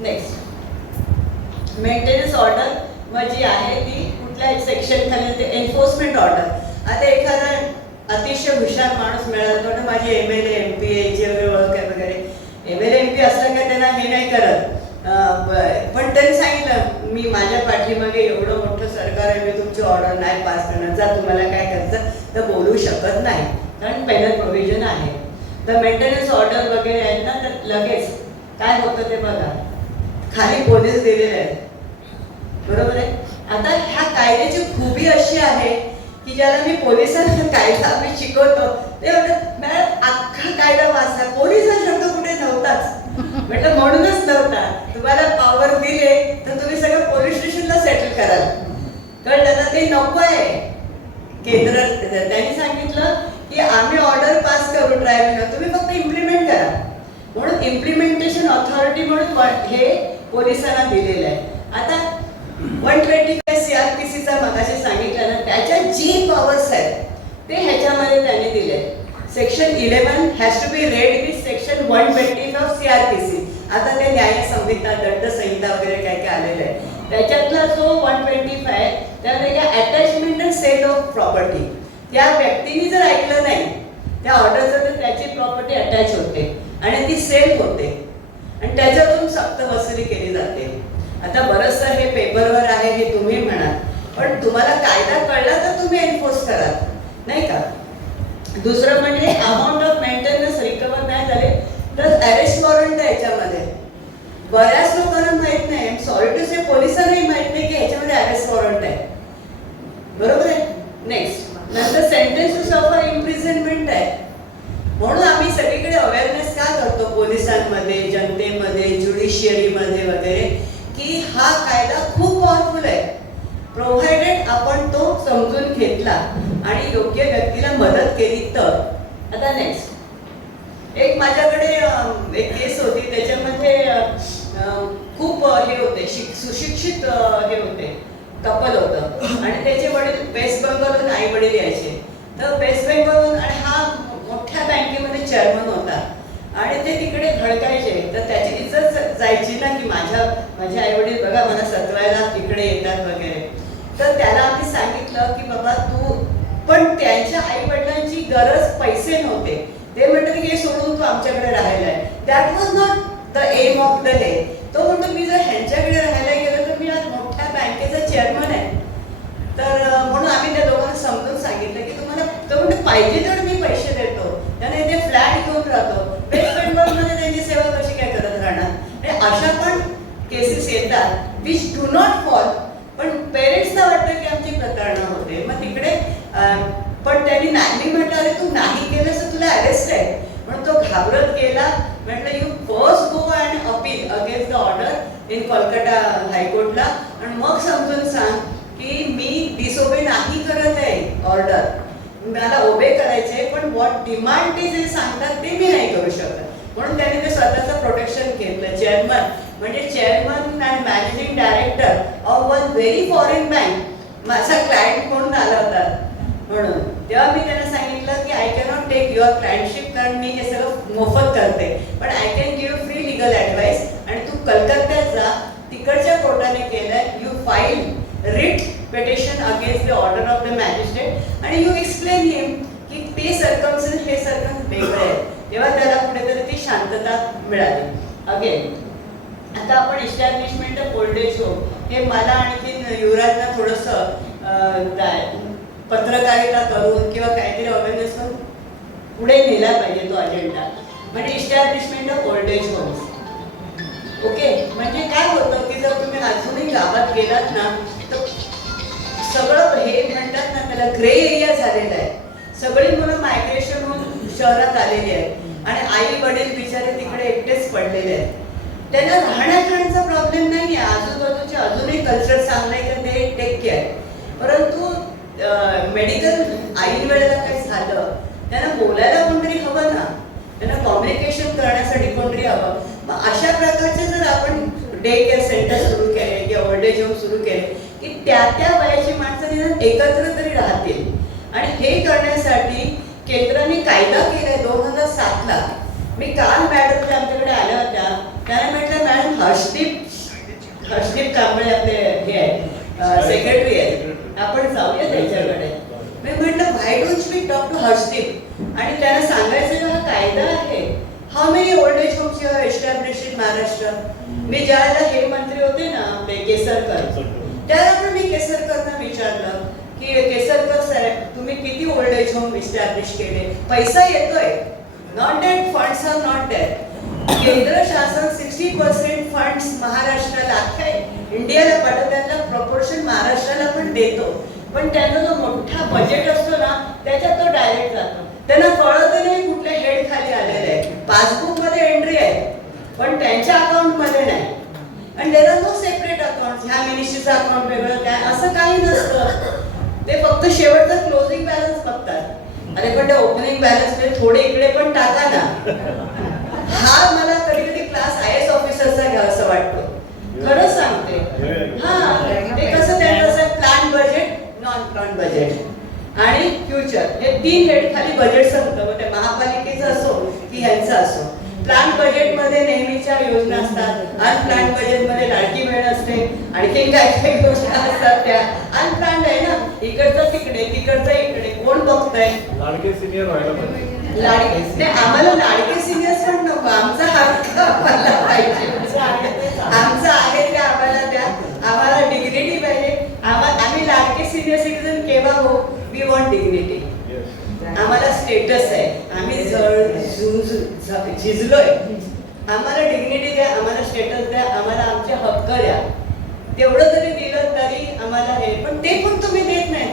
नेक्स्ट, मेंटेनन्स ऑर्डर मग जी आहे ती कुठल्या सेक्शन खाली ते एन्फोर्समेंट ऑर्डर. आता एखादा अतिशय हुशार माणूस मिळाला, माझी MLA MP याची वगैरे ओळख आहे वगैरे, MLA MP असलं का त्यांना हे नाही करत, पण त्यांनी सांगितलं मी माझ्या पाठीमागे एवढं मोठं सरकार आहे, मी तुमची ऑर्डर नाही पास करणार, जर तुम्हाला काय करायचं तर बोलू शकत नाही, कारण पहिलं प्रोव्हिजन आहे. तर मेंटेनन्स ऑर्डर वगैरे आहेत ना, तर लगेच काय होतं ते बघा, खाली पोलीस दिलेले आहेत, बरोबर आहे. आता ह्या कायद्याची खूबी अशी आहे की ज्याला मी पोलिसांना कायदा आम्ही शिकवतो ते म्हणतात मॅडम अख्खा कायदा वाचा, पोलीस हा शब्द कुठे नव्हताच. म्हटलं म्हणूनच नव्हता, तुम्हाला पॉवर दिले तर तुम्ही सगळं पोलीस स्टेशनला सेटल कराल, कारण आता ते नको आहे. केंद्र त्यांनी सांगितलं की आम्ही ऑर्डर पास करू ट्रायबल, तुम्ही फक्त इम्प्लिमेंट करा, म्हणून इम्प्लिमेंटेशन ऑथॉरिटी म्हणून हे पोलिसांना दिलेलं आहे. आता 125 CRPCचा मगाशी सांगितलं ना, त्याच्या जी पॉवर्स आहेत ते ह्याच्यामध्ये त्यांनी दिले. Section 11 has to be read with section 120 of CRPC. आता ते न्याय संहिता, दंड संहिता वगैरे काय काय आलेलं आहे, त्याच्यातला जो 125 आहे त्यामध्ये attachment and sale of property, त्या व्यक्तीने जर ऐकलं नाही त्या ऑर्डरचं तर त्याची प्रॉपर्टी अटॅच होते आणि ती सेल होते आणि त्याच्यातून सक्त वसुली केली जाते. आता बरंचसं हे पेपरवर आहे हे तुम्ही म्हणाल, पण तुम्हाला कायदा कळला तर तुम्ही एन्फोर्स करा, नाही का. दुसरं म्हणजे अमाऊंट ऑफ मेंटेनन्स रिकवर नाही झाले तर अरेस्ट वॉरंट आहे याच्यामध्ये. बऱ्याच लोकांना माहित नाही, सॉरी टू से पोलिसांनाही माहित नाही की ह्याच्यामध्ये अरेस्ट वॉरंट आहे, बरोबर आहे. नेक्स्ट, नंतर सेंटेन्स टू सफर इम्प्रिझनमेंट आहे. म्हणून आम्ही सगळीकडे अवेअरनेस का करतो पोलिसांमध्ये, जनतेमध्ये, ज्युडिशियरीमध्ये वगैरे, की हा कायदा खूप पॉवरफुल आहे, प्रोव्हाइडेड आपण तो समजून घेतला आणि योग्य व्यक्तीला मदत केली तर. आता नेक्स्ट, एक माझ्याकडे एक केस होती, त्याच्यामध्ये खूप हे होते, सुशिक्षित हे होते, कपल होतं आणि त्याचे वडील वेस्ट बेंगॉलहून आई वडील यायचे. तर वेस्ट बेंगॉलहून, आणि हा मोठ्या बँकेमध्ये चेअरमन होता आणि ते तिकडे धडकायचे, तर त्याची इज्जत जायची ना की माझे आई वडील बघा मला सतवायला तिकडे येतात वगैरे. तर त्याला आम्ही सांगितलं की बाबा तू, पण त्यांच्या आई वडिलांची गरज पैसे नव्हते, ते म्हणतात की हे सोडून तू आमच्याकडे राहायला आहे. That was not the aim of the हे. तो म्हणतो मी जर ह्यांच्याकडे राहायला गेलो तर मी आज मोठ्या बँकेचा चेअरमन आहे. तर म्हणून आम्ही त्या लोकांना समजून सांगितलं की तुम्हाला, तो म्हणतो पाहिजे तर मी पैसे देतो, त्याने ते फ्लॅट घेऊन राहतो, वेस्ट बेंगॉलमध्ये त्यांची सेवा कशी काय करत राहणार. अशा पण केसेस येतात विच डू नॉट फॉल, पण पेरेंट्सला वाटतं की आमची प्रतारणा होते, मग तिकडे पण त्यांनी नाही म्हटलं अरे तू नाही केलंस तर तुला अरेस्ट आहे, म्हणून तो घाबरत गेला. म्हटलं you first go and appeal against the order in Kolkata हायकोर्टला आणि मग समजून सांग की मी डिसओबे नाही करत आहे ऑर्डर, मला ओबे करायचे, पण व्हॉट डिमांड इज हे सांगतात ते मी नाही करू शकत. म्हणून त्यांनी ते स्वतःचं प्रोटेक्शन घेतलं. चेअरमन म्हणजे chairman and managing director of one very foreign bank माझा क्लायंट म्हणून आला होता. म्हणून तेव्हा मी त्यांना सांगितलं की आय कॅनॉट टेक युअर क्लायंटशिप, कारण मी हे सगळं मोफत करते, पण I can give free legal advice आणि तू कलकत्त्यात जा, तिकडच्या कोर्टाने केलंय, you file writ petition against the order of the magistrate आणि यू एक्सप्लेन हिम की ते सर्कमस्टन्स हे सर्कम वेगळे आहेत, तेव्हा त्याला कुठेतरी ती शांतता मिळाली. अगेन आता आपण establishment of old age home हे मला आणखी युवराजला थोडंसं पत्रकारिता करून किंवा काहीतरी अवेअरनेस करून पुढे नेला पाहिजे तो अजेंडा. म्हणजे establishment of old age homes. Okay, म्हणजे काय होतं की जर तुम्ही अजूनही गावात गेलात ना तर सगळं हे म्हणतात ना त्याला ग्रे एरिया झालेला आहे. सगळी मुलं मायग्रेशन होऊन शहरात आलेली आहेत आणि आई वडील बिचारे तिकडे एकटेच पडलेले आहेत. त्यांना राहण्याखाण्याचा प्रॉब्लेम नाही आहे, आजूबाजूचे अजूनही कल्चर चांगलं आहे की ते टेक केअर. परंतु मेडिकल ऐन वेळेला काही झालं त्यांना बोलायला कोणतरी हवं ना, त्यांना कम्युनिकेशन करण्यासाठी कोणतरी हवं. मग अशा प्रकारचे जर आपण डे केअर सेंटर सुरू केले किंवा ओल्ड एज होम सुरू केले की त्या वयाची माणसं निदान एकत्र तरी राहतील. आणि हे करण्यासाठी केंद्राने कायदा केलाय 2007ला. मी काल मॅडम आमच्याकडे आल्या होत्या, त्यांना म्हटलं मॅडम हर्षदीप कांबळे आपले हे आहेत सेक्रेटरी आहेत, आपण जाऊया त्यांच्याकडे. मी म्हटलं why don't we talk to Harshdeep आणि त्यांना सांगायचं की हा कायदा आहे. How many old age homes you have established in Maharashtra. मी ज्यावेळेला हे मंत्री होते ना आपले केसरकर, त्यावेळेला मी केसरकरना विचारलं की केसरकर साहेब तुम्ही किती ओल्ड एज होम इस्टॅब्लिश केले, पैसा येतोय, not that funds are not that. केंद्र शासन 60% फंड्स महाराष्ट्राला अख्ख्या इंडियाला पाठवतात, त्यातला प्रपोर्शन महाराष्ट्राला पण देतो. पण त्यांचा जो मोठा बजेट असतो ना त्याच्यात तो डायरेक्ट जातो. त्यांना कळत नाही कुठल्या हेड खाली आलेले आहे. पासबुक मध्ये एंट्री आहे पण त्यांच्या अकाउंट मध्ये नाही. आणि there are no separate account, ह्या मिनिस्ट्रीचं अकाउंट वेगळं काय असं काही नसतं. ते फक्त शेवटचा क्लोजिंग बॅलन्स बघतात. अरे पण ते ओपनिंग बॅलन्स थोडे इकडे पण टाका ना. हा मला कधी कधी क्लास IAS ऑफिसरचा घ्यावा असं वाटतं, खरं सांगते. हा ते कसं त्यांचं असं plan budget, non plan budget आणि फ्युचर हे 3 हेड खाली बजेट संपतं. मग ते महापालिकेचं असो की ह्यांचं असो. प्लॅन बजेट मध्ये नेहमीच्या योजना असतात, अनप्लॅन बजेट मध्ये लाडकी बहीण असते, आणखी काय काय योजना असतात त्या अनप्लॅन आहे ना. इकडचं तिकडे तिकडचं इकडे कोण बघतंय. लाडके सिनियर व्हायला पाहिजे. लाडके ते आम्हाला लाडके सिनियर्स पण नको, आमचा हक्क आम्हाला पाहिजे. आमचं आहे ते आम्हाला द्या. आम्हाला डिग्निटी पाहिजे. आम्ही लाडके सिनियर सिटीजन केव्हा हो, वी वॉन्ट डिग्निटी. आम्हाला स्टेटस आहे, आम्ही झिजलोय. आम्हाला डिग्निटी द्या, आम्हाला स्टेटस द्या, आम्हाला आमचे हक्क द्या. तेवढं जरी दिलं तरी आम्हाला हे, पण ते पण तुम्ही देत नाही.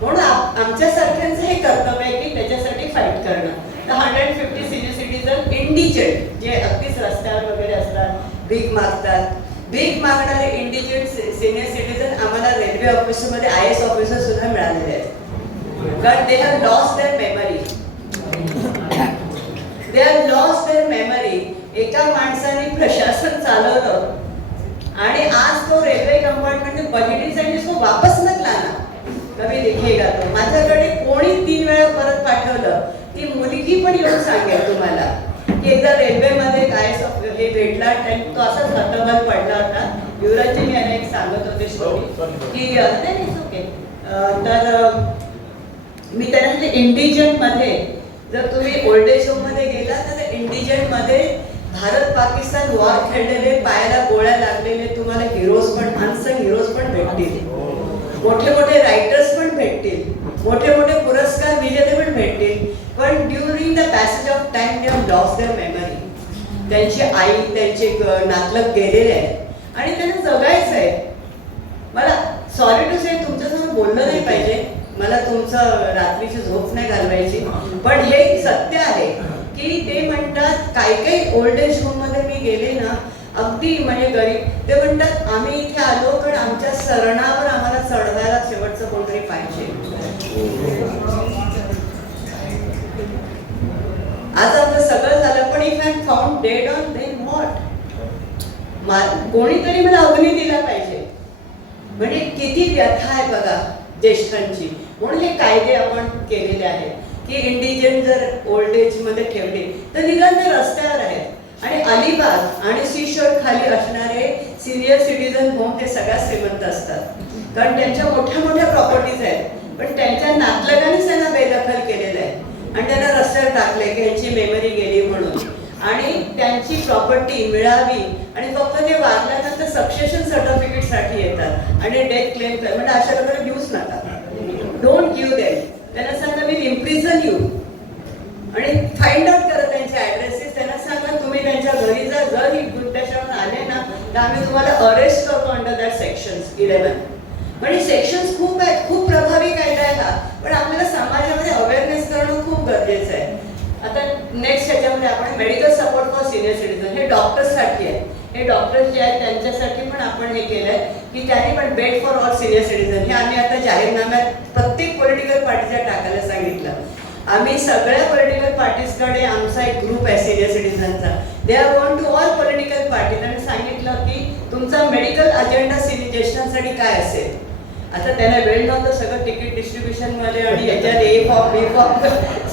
म्हणून आमच्यासारख्यांचं हे कर्तव्य आहे की त्याच्यासाठी फाईट करणं. तर 150 सिनियर सिटीजन इंडिजेंट जे अगदीच रस्त्यावर वगैरे असतात, भीक मागतात, भीक मागणारे इंडिजेंट सिनियर सिटीजन आम्हाला रेल्वे ऑफिसमध्ये IAS ऑफिसर सुद्धा मिळालेले आहेत. कारण they have lost their memory. They have lost their memory. एका माणसाने प्रशासन चालवलं आणि आज तो रेल्वे कंपार्टमेंट बहिणीचा जिसको वापस मत लाना कभी दिखेगा. तो माझ्याकडे कोणी 3 वेळा परत पाठवलं. ती मुलगी पण येऊन सांगेल तुम्हाला की एकदा रेल्वेमध्ये काय हे भेटला आणि तो असाच हतबल पडला होता. युवराजजी यांना एक सांगत होते स्टोरी की नाही ओके. तर मी त्यांना इंडिजंट मध्ये जर तुम्ही ओल्ड एज होम मध्ये गेला तर इंडिजंट मध्ये भारत पाकिस्तान वॉर खेळलेले, पायाला गोळ्या लागलेले तुम्हाला हिरोज पण, अनसंग हिरोज पण भेटतील. मोठे मोठे रायटर्स पण भेटतील, मोठे मोठे पुरस्कार विजेते पण भेटतील. पण during the passage of time they have lost their memory. त्यांची आई, त्यांचे नातलग गेलेले आहेत आणि त्यांना जगायचं आहे. मला सॉरी टू से तुमच्यासमोर बोललं नाही पाहिजे, मला तुमचं रात्रीची झोप नाही घालवायची, पण हे सत्य आहे की ते म्हणतात काही ओल्ड एज होम मध्ये मी गेले ना अगदी म्हणजे गरीब, ते म्हणतात आम्ही इथे आलो कारण आमच्या सरणावर आम्हाला चढवायला शेवटचं कोणतरी पाहिजे. आज आमचं सगळं झालं पण if I found dead on then what. कोणीतरी मला अग्नी दिला पाहिजे. म्हणजे किती व्यथा आहे बघा ज्येष्ठांची. म्हणून हे कायदे आपण केलेले आहेत की इंडिजन जर ओल्ड एज मध्ये ठेवले तर निदान ते रस्त्यावर आहेत. आणि अलिबाग आणि सीशोर खाली असणारे सिनियर सिटीजन होम हे सगळ्यात श्रीमंत असतात, कारण त्यांच्या मोठ्या मोठ्या प्रॉपर्टीज आहेत, पण त्यांच्या नातलगानेच त्यांना बेदखल केलेलं आहे आणि त्यांना रस्त्यावर टाकले की ह्यांची मेमरी गेली म्हणून, आणि त्यांची प्रॉपर्टी मिळावी आणि फक्त ते वारल्यानंतर सक्सेशन सर्टिफिकेटसाठी येतात आणि डेथ क्लेम म्हणजे अशा लोकांना घेऊच नका. Don't give them. त्यांना सांगा मी इम्प्रिझन यू आणि फाइंड आउट करा त्यांचे ॲड्रेसेस. त्यांना सांगा तुम्ही त्यांच्या घरी जर ही वृद्धाश्रमात आले ना तर आम्ही तुम्हाला अरेस्ट करतो अंडर दॅट सेक्शन्स 11. म्हणजे सेक्शन्स खूप आहेत, खूप प्रभावी कायदा आहे हा, पण आपल्याला समाजामध्ये अवेअरनेस करणं खूप गरजेचं आहे. आता नेक्स्ट ह्याच्यामध्ये आपण medical support for senior citizen, हे डॉक्टर्ससाठी आहे. हे डॉक्टर्स जे आहेत त्यांच्यासाठी पण आपण हे केलं आहे की त्यांनी पण bed for all senior citizen हे आम्ही आता जाहीरनाम्यात प्रत्येक पॉलिटिकल पार्टीच्या टाकायला सांगितलं. आम्ही सगळ्या पॉलिटिकल पार्टीजकडे आमचा एक ग्रुप आहे सिनियर सिटीजनचा, they are gone to all political parties आणि सांगितलं की तुमचा मेडिकल अजेंडा सिनियर ज्येष्ठांसाठी काय असेल. आता त्यांना वेळ नव्हतं सगळं तिकीट डिस्ट्रीब्युशन मध्ये आणि याच्यात ए फॉर्म बी फॉर्म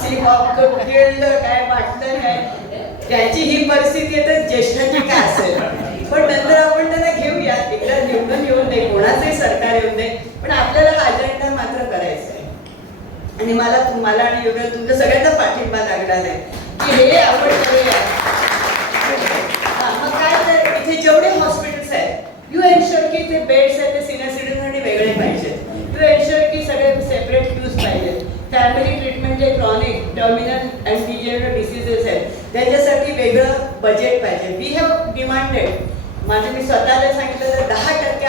सी फॉर्म काय वाटलं काय, त्यांची ही परिस्थिती आहे तर ज्येष्ठांची काय असेल. पण नंतर आपण त्यांना घेऊया, एकदा निवडून येऊन दे, कोणाचंही सरकार येऊन दे, पण आपल्याला हा अजेंडा मात्र करायचा आहे. आणि मला आणि युगल तुमच्या सगळ्यांचा पाठिंबा लागणार आहे की हे आपण करूया. मग काय तर इथे जेवढे हॉस्पिटल्स आहेत यू एन्श्योर की ते बेड्स आहेत ते सिनियर सिटीजनसाठी वेगळे पाहिजेत. यू एन्श्योर की सगळे सेपरेट यूज पाहिजेत. फॅमिली ट्रीटमेंट जे क्रॉनिक टर्मिनल अँड डिजेनरेटिव्ह डिसीजेस आहेत त्याच्यासाठी वेगळं बजेट पाहिजे. वी हॅव डिमांडेड, मी स्वतःला सांगितलं तर 10%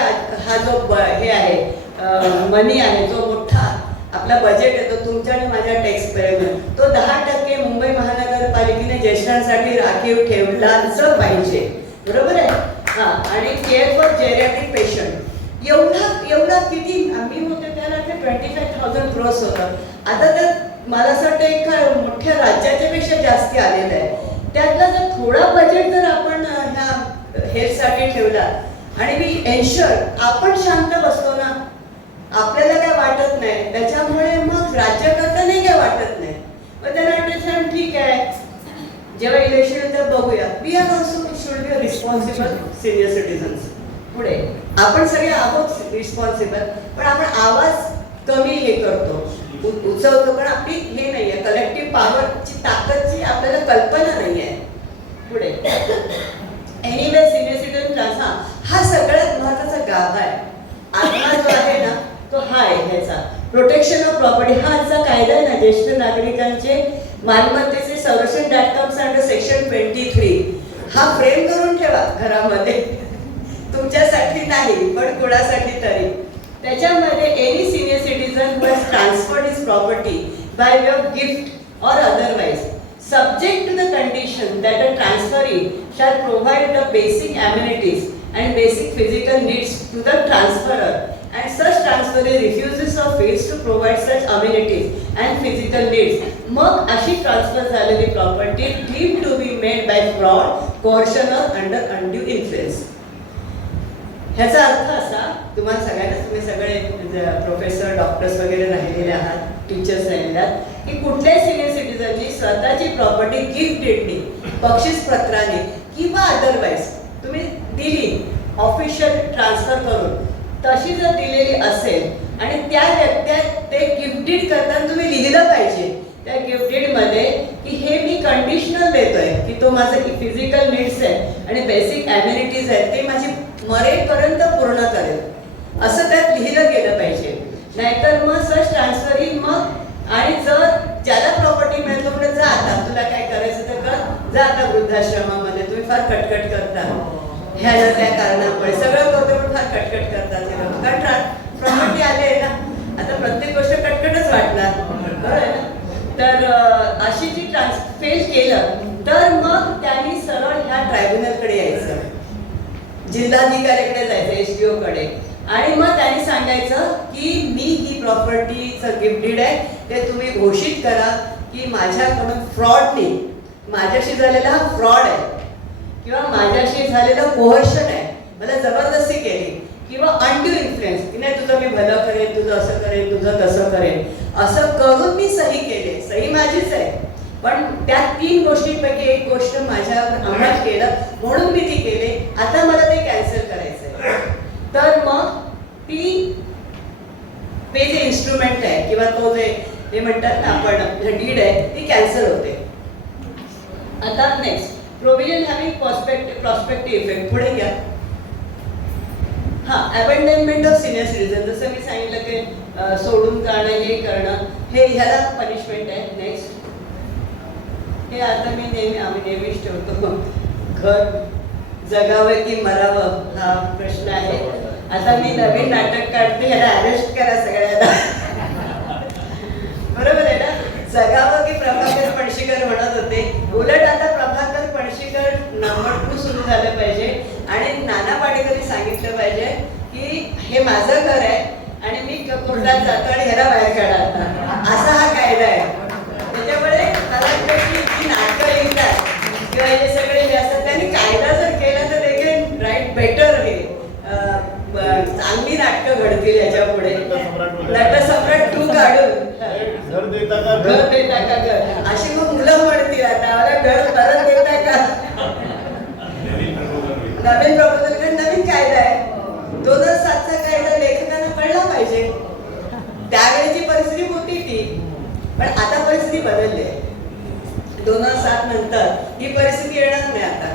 हा जो हे आहे मनी आहे, जो मोठा आपला बजेट येतो तुमच्या आणि माझ्या टॅक्स पेअरनं, तो 10% मुंबई महानगरपालिकेने ज्येष्ठांसाठी राखीव ठेवलाच पाहिजे. बरोबर आहे. हां, आणि केअर फॉर जेरियाट्रिक पेशंट एवढा किती आम्ही होते त्याला ते 25,000 crores होतं. आता तर मला असं वाटतं एक मोठ्या राज्याच्या पेक्षा जास्ती आलेलं आहे. त्यातला जर थोडा बजेट जर आपण ह्या हेल्थसाठी ठेवला आणि मी एन्श्योर आपण शांत बसतो ना, आपल्याला काय वाटत नाही, त्याच्यामुळे मग राज्यकर्ता नाही काय वाटत नाही, मग त्यांना वाटतं ठीक आहे जेव्हा इलेक्शन होतं बघूया. We are also should be responsible senior citizens. पुढे आपण सगळे आहोत रिस्पॉन्सिबल, पण आपण आवाज कमी हे करतो उचलतो, पण आपली हे नाही आहे कलेक्टिव्ह पॉवरची ताकदची आपल्याला कल्पना नाही आहे. पुढे एनिवे सिनियर सिटीजन क्लास हा सगळ्यात महत्त्वाचा गाभा आहे. आत्मा जो आहे ना तो हा आहे ह्याचा प्रोटेक्शन ऑफ प्रॉपर्टी. हा आजचा कायदा आहे ना ज्येष्ठ नागरिकांचे मालमत्तेचे संरक्षण दॅट कम्स अंडर सेक्शन 23. हा फ्रेम करून ठेवा घरामध्ये, तुमच्यासाठी नाही पण कोणासाठी तरी. त्याच्यामध्ये any senior citizen who has transferred his property by way of gift और otherwise subject to the condition that a transferee shall provide the basic amenities and basic physical needs to the transferor, and such transferee refuses or fails to provide such amenities and physical needs, मग अशी transfer झालेली property deemed to be made by fraud, coercion or under undue influence. ह्याचा अर्थ असा, तुम्हाला सगळ्यांना, तुम्ही सगळे प्रोफेसर डॉक्टर्स वगैरे राहिलेले आहात, टीचर्स राहिलेले आहात, की कुठल्याही सिनियर सिटीजननी स्वतःची प्रॉपर्टी गिफ्ट डेडनी, बक्षीस पत्राने किंवा अदरवाईज तुम्ही दिली ऑफिशियल ट्रान्सफर करून, तशी जर दिलेली असेल आणि त्या व्यक्त्या ते गिफ्ट डीड करताना तुम्ही लिहिलं पाहिजे त्या गिफ्ट डीडमध्ये की हे मी कंडिशनल देतोय की तो माझं फिजिकल नीड्स आहे आणि बेसिक ॲम्युनिटीज आहेत ते माझी मरेपर्यंत पूर्ण करेल, असं त्यात लिहिलं गेलं पाहिजे. नाहीतर मग सच ट्रान्सफर ही मग, आणि जर ज्याला प्रॉपर्टी मिळतो म्हणजे जा आता तुला काय करायचं तर कर, जा आता वृद्धाश्रमामध्ये. तुम्ही फार कटकट करता ह्या त्या कारणामुळे, सगळं करतो पण फार कटकट करतात कारण प्रॉपर्टी आली आहे ना, आता प्रत्येक गोष्ट कटकटच वाटणार, बरोबर आहे ना. तर अशी जी फेल केलं तर मग त्यांनी सरळ ह्या ट्रायब्युनलकडे यायचं, जिल्हाधिकाऱ्याकडे जायचं, SDO कडे, आणि मग त्यांनी सांगायचं की मी ही प्रॉपर्टीचं गिफ्ट डीड आहे ते तुम्ही घोषित करा की माझ्याकडून फ्रॉडने, माझ्याशी झालेला हा फ्रॉड आहे किंवा माझ्याशी झालेलं कोहर्शन आहे, मला जबरदस्ती केली किंवा अनड्यू इन्फ्लुएन्स की नाही तुझं मी भलं करेन, तुझं असं करेन, तुझं तसं करेन, असं करून मी सही केले, सही माझीच आहे, पण त्या 3 गोष्टींपैकी एक गोष्ट माझ्यावर अंमलात केलं म्हणून मी ती केले. आता मला ते कॅन्सल करायचंय. तर मग ते जे इन्स्ट्रुमेंट आहे किंवा तो जे म्हणतात ना आपण डीड आहे ती कॅन्सल होते. आता next provision having prospective effect. पुढे घ्या. अबंडनमेंट ऑफ सिनियर सिटीजन. जसं मी सांगितलं की सोडून जाणं हे करणं हे ह्याला पनिशमेंट आहे. नेक्स्ट हे आता आम्ही नेहमीच ठेवतो. घर जगावं की मरावं हा प्रश्न आहे. आता मी नवीन नाटक काढते, ह्याला अरेस्ट करा सगळ्यांना. बरोबर आहे ना. जगावं की प्रभाकर पणशीकर म्हणत होते. उलट आता प्रभाकर पणशीकर नंबर 2 सुरू झालं पाहिजे आणि नाना पाटेकरनी सांगितलं पाहिजे की हे माझं घर आहे आणि मी कोर्टात जातो आणि ह्याला बाहेर काढा, असा हा कायदा आहे. त्याच्यामुळे मला वाटतं की जी नाटकं लिहितात किंवा हे सगळे जे असतात त्यांनी कायदा जर केला तर देखील राईट बेटर हे चांगली नाटकं घडतील याच्या पुढे. नटसम्राट 2 काढून घर देता का घर अशी मग मुलं म्हणतील आता मला घर परत देता का. नवीन प्रपोजल नवीन कायदा आहे. 2007चा कायदा लेखकांना कळला पाहिजे. त्यावेळेची परिस्थिती होती ती, पण आता परिस्थिती बदलली आहे. 2007 नंतर ही परिस्थिती येणार नाही आता.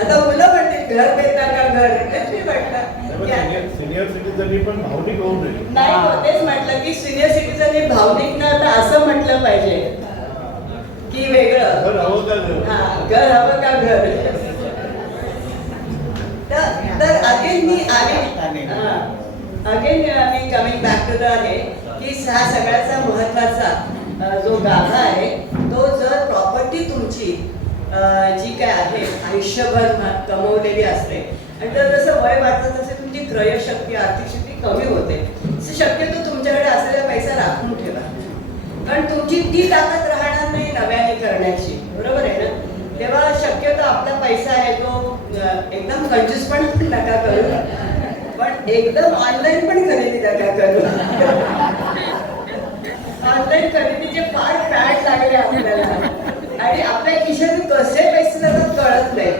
आता मुलं म्हणतील घर देता का घर. सिनियर सिटीजननी पण भावनिक होऊ नये. नाही तेच म्हटलं की सिनियर सिटीजननी भावनिक न आता असं म्हटलं पाहिजे की वेगळं घर हवं का घर. घर हवं का घर. तर अगेन मी कमिंग बॅक टू द आहे की हा सगळ्याचा महत्वाचा जो गाभा आहे तो जर प्रॉपर्टी तुमची जी काय आहे आयुष्यभर कमवलेली असते आणि जर जसं वय वाढतं तसे तुमची क्रयशक्ती आर्थिक शक्ती कमी होते. शक्यतो तुमच्याकडे असलेला पैसा राखून ठेवा, कारण तुमची ती ताकद राहणार नाही नव्याने करण्याची. बरोबर आहे ना. तेव्हा शक्यतो आपला पैसा आहे तो एकदम कंजूसपण नका करू, पण एकदम ऑनलाईन पण खरेदी नका करू. ऑनलाईन खरेदीचे फार फॅट लागले आपल्याला आणि आपल्या खिशातून कसे पैसे जातात कळत नाही.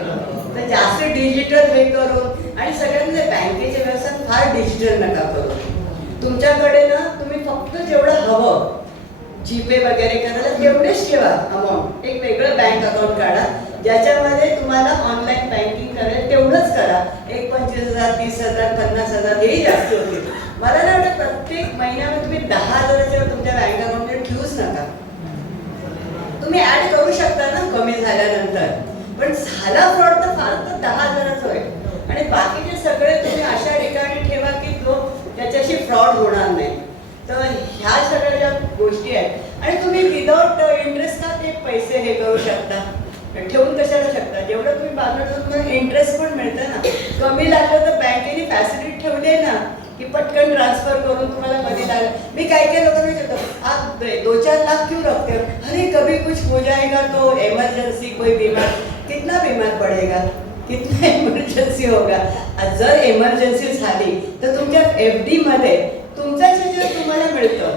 तर जास्त डिजिटल हे करून आणि सगळ्यांना बँकेचे व्यवसाय फार डिजिटल नका करू. तुमच्याकडे ना तुम्ही फक्त जेवढं हवं जीपे वगैरे करायला तेवढेच ठेवा अमाऊंट. एक वेगळं बँक अकाउंट काढा ज्याच्यामध्ये तुम्हाला ऑनलाईन बँकिंग करायला तेवढंच करा. एक 25,000 30,000 50,000 हेही जास्त होतील. मला नाही वाटत प्रत्येक महिन्यामध्ये तुम्ही 10,000 तुमच्या बँक अकाउंटमध्ये ठेवूच नका. तुम्ही ऍड करू शकता ना कमी झाल्यानंतर, पण झाला फ्रॉड तर फार तर 10,000च होईल आणि बाकीचे सगळे तुम्ही अशा ठिकाणी ठेवा की तो त्याच्याशी फ्रॉड होणार नाही. तर ह्या सगळ्या ज्या गोष्टी आहेत आणि तुम्ही विदाउट इंटरेस्ट ना ते पैसे हे करू शकता. ठेवून कशाला शकता. जेवढं तुम्ही बाजारात इंटरेस्ट पण मिळतं ना. कमी लागलं तर बँकेने फॅसिलिटी ठेवली आहे ना की पटकन ट्रान्सफर करून तुम्हाला कधी लागलं. मी काही लोकांना विचारतो आप 2-4 लाख क्यों रखते हो. अरे कभी कुछ हो जाएगा तो इमरजेंसी कोई बीमार कितना बीमार पडेगा कितना इमर्जन्सी होगा. जर इमर्जन्सी झाली तर तुमच्या FD मध्ये तुमच्या शेजारी तुम्हाला मिळतं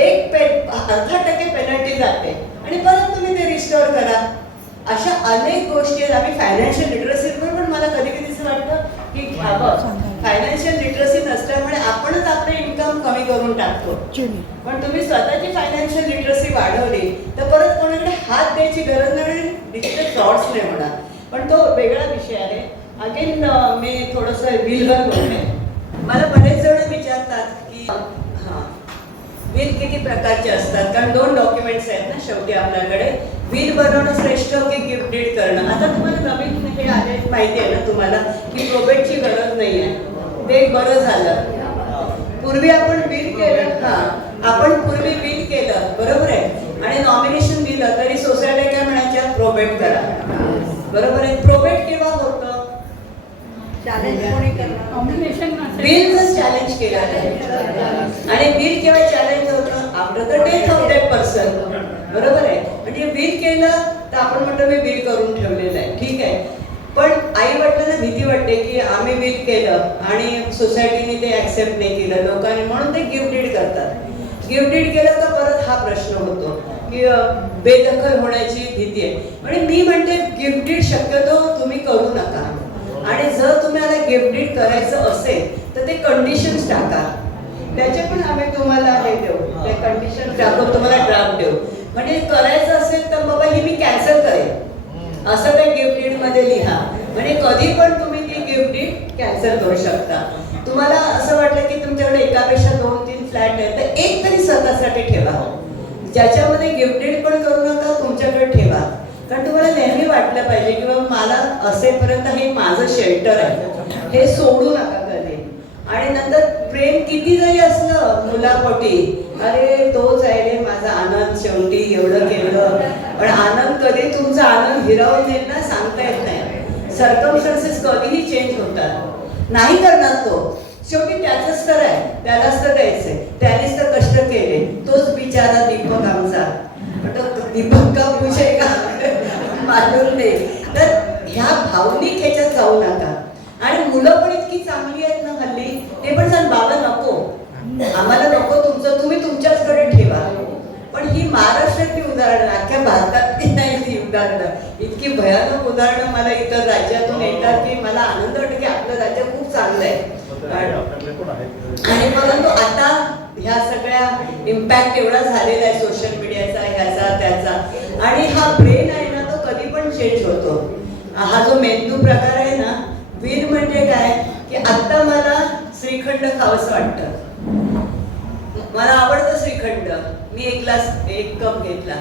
1% पेनल्टी जाते आणि परत तुम्ही ते रिस्टोर करा. अशा अनेक गोष्टी आहेत. आम्ही फायनान्शियल लिटरसीवर पण मला कधी कधी असं वाटतं की घ्यावं. फायनान्शियल लिटरसी नसल्यामुळे आपणच आपले इन्कम कमी करून टाकतो. पण तुम्ही स्वतःची फायनान्शियल लिटरसी वाढवली तर परत कोणाकडे हात द्यायची गरज नाही. डिजिटल फ्रॉड्स नाही होणार. पण तो वेगळा विषय आहे. अगेन मी थोडंसं बिलवर बोलते. मला बरेच जण विचारतात की बिल किती प्रकारचे असतात, कारण 2 डॉक्युमेंट्स आहेत ना शेवटी आपल्याकडे. बिल बनवणं श्रेष्ठ की गिफ्ट डीड करणं. आता तुम्हाला नवीन हे आले माहिती आहे ना तुम्हाला की प्रोबेटची गरज नाही आहे. ते एक बरं झालं. पूर्वी आपण बिल केलं आपण पूर्वी बिल केलं बरोबर आहे आणि नॉमिनेशन दिलं तरी सोसायटी काय म्हणायच्या प्रोबेट करा. बरोबर आहे. प्रोबेट केव्हा होतं. बिलच चॅलेंज केलं आणि बिल केव्हा चॅलेंज होतं after the death of that person. बरोबर आहे. म्हणजे बिल केलं तर आपण म्हणतो मी बिल करून ठेवलेलं आहे ठीक आहे. पण आई वडिलांना भीती वाटते की आम्ही बिल केलं आणि सोसायटीने ते ऍक्सेप्ट नाही केलं लोकांनी म्हणून ते गिफ्ट डीड करतात. गिफ्ट डीड केलं तर परत हा प्रश्न होतो की बेदखल होण्याची भीती आहे. म्हणजे मी म्हणते गिफ्ट डीड शक्यतो तुम्ही करू नका. आणि जर तुम्हाला गिफ्ट डीड करायचं असेल तर ते कंडिशन्स टाका. त्याचे पण आम्ही तुम्हाला हे देऊ, ते कंडिशन टाकून तुम्हाला ड्राफ्ट देऊ. म्हणजे करायचं असेल तर बाबा ही मी कॅन्सल करेन असं काही गिफ्ट डीड मध्ये लिहा. म्हणजे कधी पण तुम्ही ती गिफ्ट डीड कॅन्सल करू शकता. तुम्हाला असं वाटलं की तुमच्याकडे एकापेक्षा 2-3 फ्लॅट आहेत तर एक तरी स्वतःसाठी ठेवा, ज्याच्यामध्ये गिफ्ट डीड पण करू नका, तुमच्याकडे ठेवा. कारण तुम्हाला नेहमी वाटलं पाहिजे की बाबा मला असेपर्यंत हे माझं शेल्टर आहे, हे सोडू नका कधी. आणि नंतर प्रेम किती जरी असलं मुलापोटी, अरे तोच आहे रे माझा आनंद, शेवटी एवढं केलं. पण आनंद कधी तुमचा आनंद हिरावून येईल ना सांगता येत नाही. सर्कमस्टन्सेस कधीही चेंज होतात, नाही करणार तो. शेवटी त्याचंच तर आहे, त्यालाच तर द्यायचंय, त्यानेच तर कष्ट केले. तोच बिचारा दीपक आमचा, दीपक का पूछे का मालूम नाही. तर ह्या भावनिक ह्याच्यात जाऊ नका. आणि मुलं पण इतकी चांगली आहेत ना हल्ली, ते पण सांग बाबा नको, आम्हाला नको तुमचं, तुम्ही तुमच्याचकडे ठेवा. पण ही महाराष्ट्रातली उदाहरणं, अख्ख्या भारतातली नाही ती उदाहरणं. इतकी भयानक उदाहरणं मला इतर राज्यातून येतात की मला आनंद वाटतो की आपलं राज्य खूप चांगलं आहे. आणि परंतु आता ह्या सगळ्या इम्पॅक्ट एवढा झालेला आहे सोशल मीडियाचा, ह्याचा त्याचा. आणि हा ब्रेन आहे ना तो कधी पण चेंज होतो. हा जो मेंदू प्रकार आहे ना, वीर म्हणजे काय की आत्ता मला श्रीखंड खावंसं वाटतं, मला आवडतं श्रीखंड, मी एक कप घेतला,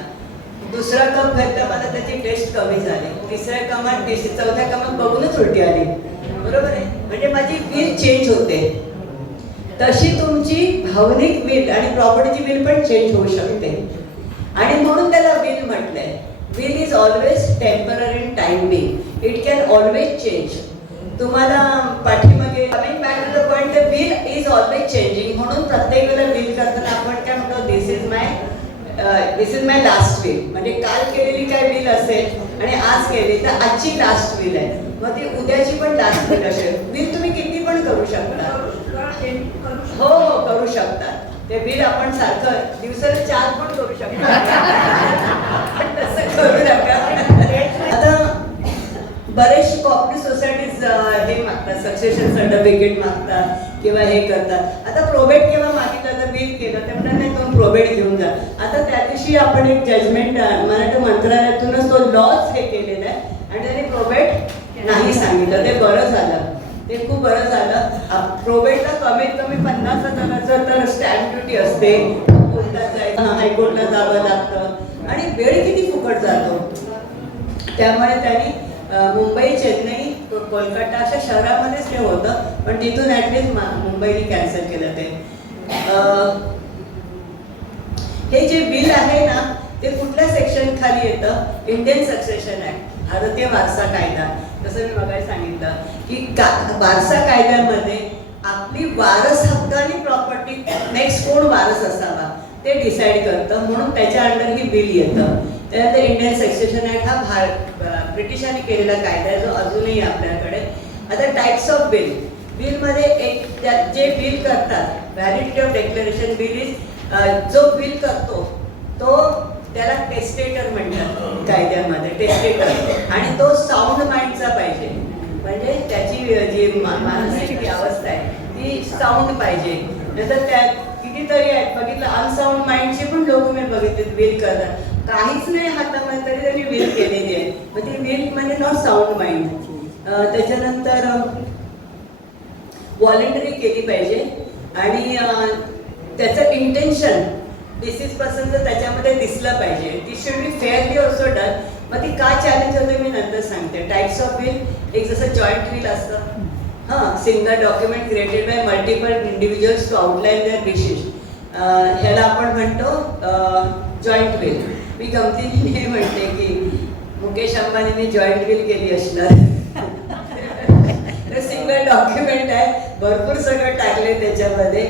दुसरा कप घेतला, मला त्याची टेस्ट कमी झाली, तिसऱ्या कमात टेस्ट, चौथ्या कमात बघूनच उलटी आली. बरोबर आहे. म्हणजे माझी विल चेंज होते. तशी तुमची भावनिक विल आणि प्रॉपर्टीची विल पण चेंज होऊ शकते. आणि म्हणून त्याला विल म्हटलंय. Will is always temporary in time being, it can always change. तुम्हाला पाठीमागे coming back to the point, the will is always changing. म्हणून प्रत्येक वेळेला विल करताना आपण काय म्हणतो, this is my last will. म्हणजे काल केलेली काय विल असेल आणि आज केली तर आजची लास्ट विल आहे, मग ती उद्याची पण लास्ट विल असेल. विल तुम्ही किती पण करू शकता. हो हो करू शकता. ते बिल आपण सारखं दिवसाला 4 पण करू शकता. पण तसं करू नका. आता बरेचशी कॉपरेटिव्ह सोसायटीज हे मागतात, सक्सेशन सर्टिफिकेट मागतात किंवा हे करतात. आता प्रोबेट केव्हा मागितलं तर बिल केलं तर म्हणतात नाही तुम्ही प्रोबेट घेऊन जा. आता त्या दिवशी आपण एक जजमेंट मला वाटतं मंत्रालयातूनच तो लॉच हे केलेला आहे आणि त्याने प्रोबेट नाही सांगितलं. ते बरं झालं, ते खूप बरं झालं. प्रोबेटला कमीत कमी 50,000 तर स्टॅम्प ड्युटी असते, कोर्टात जायचं, हायकोर्टला जावं लागतं आणि वेळ किती फुकट जातो. त्यामुळे त्यांनी मुंबई, चेन्नई, कोलकाता अशा शहरामध्येच ते होतं, पण तिथून ॲटलिस्ट मुंबईने कॅन्सल केलं. ते हे जे बिल आहे ना ते कुठल्या सेक्शन खाली येतं, इंडियन सक्सेशन ॲक्ट, भारतीय वारसा कायदा. जसं मी मगाशी सांगितलं की वारसा कायद्यामध्ये आपली वारस हक्क आणि प्रॉपर्टी नेक्स्ट कोण वारस असावा ते डिसाईड करतं. म्हणून त्याच्या अंडर ही बिल येतं. त्यानंतर इंडियन सक्सेशन ॲक्ट हा ब्रिटिशांनी केलेला कायदा आहे जो अजूनही आपल्याकडे. आता टाईप्स ऑफ बिल, बिलमध्ये एक जे बिल करतात, validity of declaration bill is, जो बिल करतो तो त्याला टेस्टेटर म्हणतात कायद्यामध्ये, टेस्टेटर. आणि तो साऊंड माइंडचा पाहिजे, म्हणजे त्याची जी मानसिक अवस्था आहे ती साऊंड पाहिजे. नंतर त्या कितीतरी आहेत बघितलं, अनसाऊंड माइंडचे पण लोक मी बघितले बिल करतात, काहीच नाही हातामध्ये तरी त्यांनी बिल केलेली आहे. मग ती बिल म्हणजे नॉट साऊंड माइंड. त्याच्यानंतर व्हॉलेंटरी केली पाहिजे आणि त्याचं इंटेन्शन डिसीजपासूनचं त्याच्यामध्ये दिसलं पाहिजे. ती should be fairly also done. मग ती का चॅलेंज होते मी नंतर सांगते. टाईप्स ऑफ बिल, एक जसं जॉईंट बिल असतं, single document created by multiple individuals to outline their wishes, ह्याला आपण म्हणतो जॉईंट बिल. मी गमतीने म्हणते की मुकेश अंबानीने जॉईंट बिल केली असणार. सिंगल डॉक्युमेंट आहे, भरपूर सगळं टाकले त्याच्यामध्ये,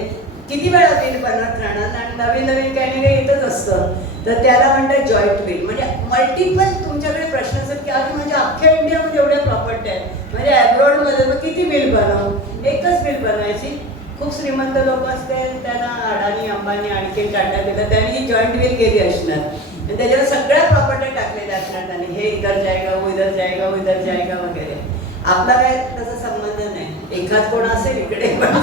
किती वेळा बिल बनवत राहणार आणि नवीन नवीन काही ना काही येतच असतं. तर त्याला म्हणतात जॉईंट बिल. म्हणजे मल्टिपल तुमच्याकडे प्रश्न असतात की आज म्हणजे अख्ख्या इंडियामध्ये एवढ्या प्रॉपर्टी आहेत, म्हणजे ॲब्रॉडमध्ये मग किती बिल बनवू, एकच बिल बनवायची. खूप श्रीमंत लोक असते त्यांना अडाणी अंबानी आणखी टाटा दिलं त्यांनी जॉईंट विल केली असणार आणि त्याच्यावर सगळ्या प्रॉपर्टी टाकलेल्या असणार त्यांनी हे इधर जायगा वो इधर जायगा वो इधर जायगा वगैरे. आपला काय तसा संबंध नाही. एखाद कोण असेल इकडे पण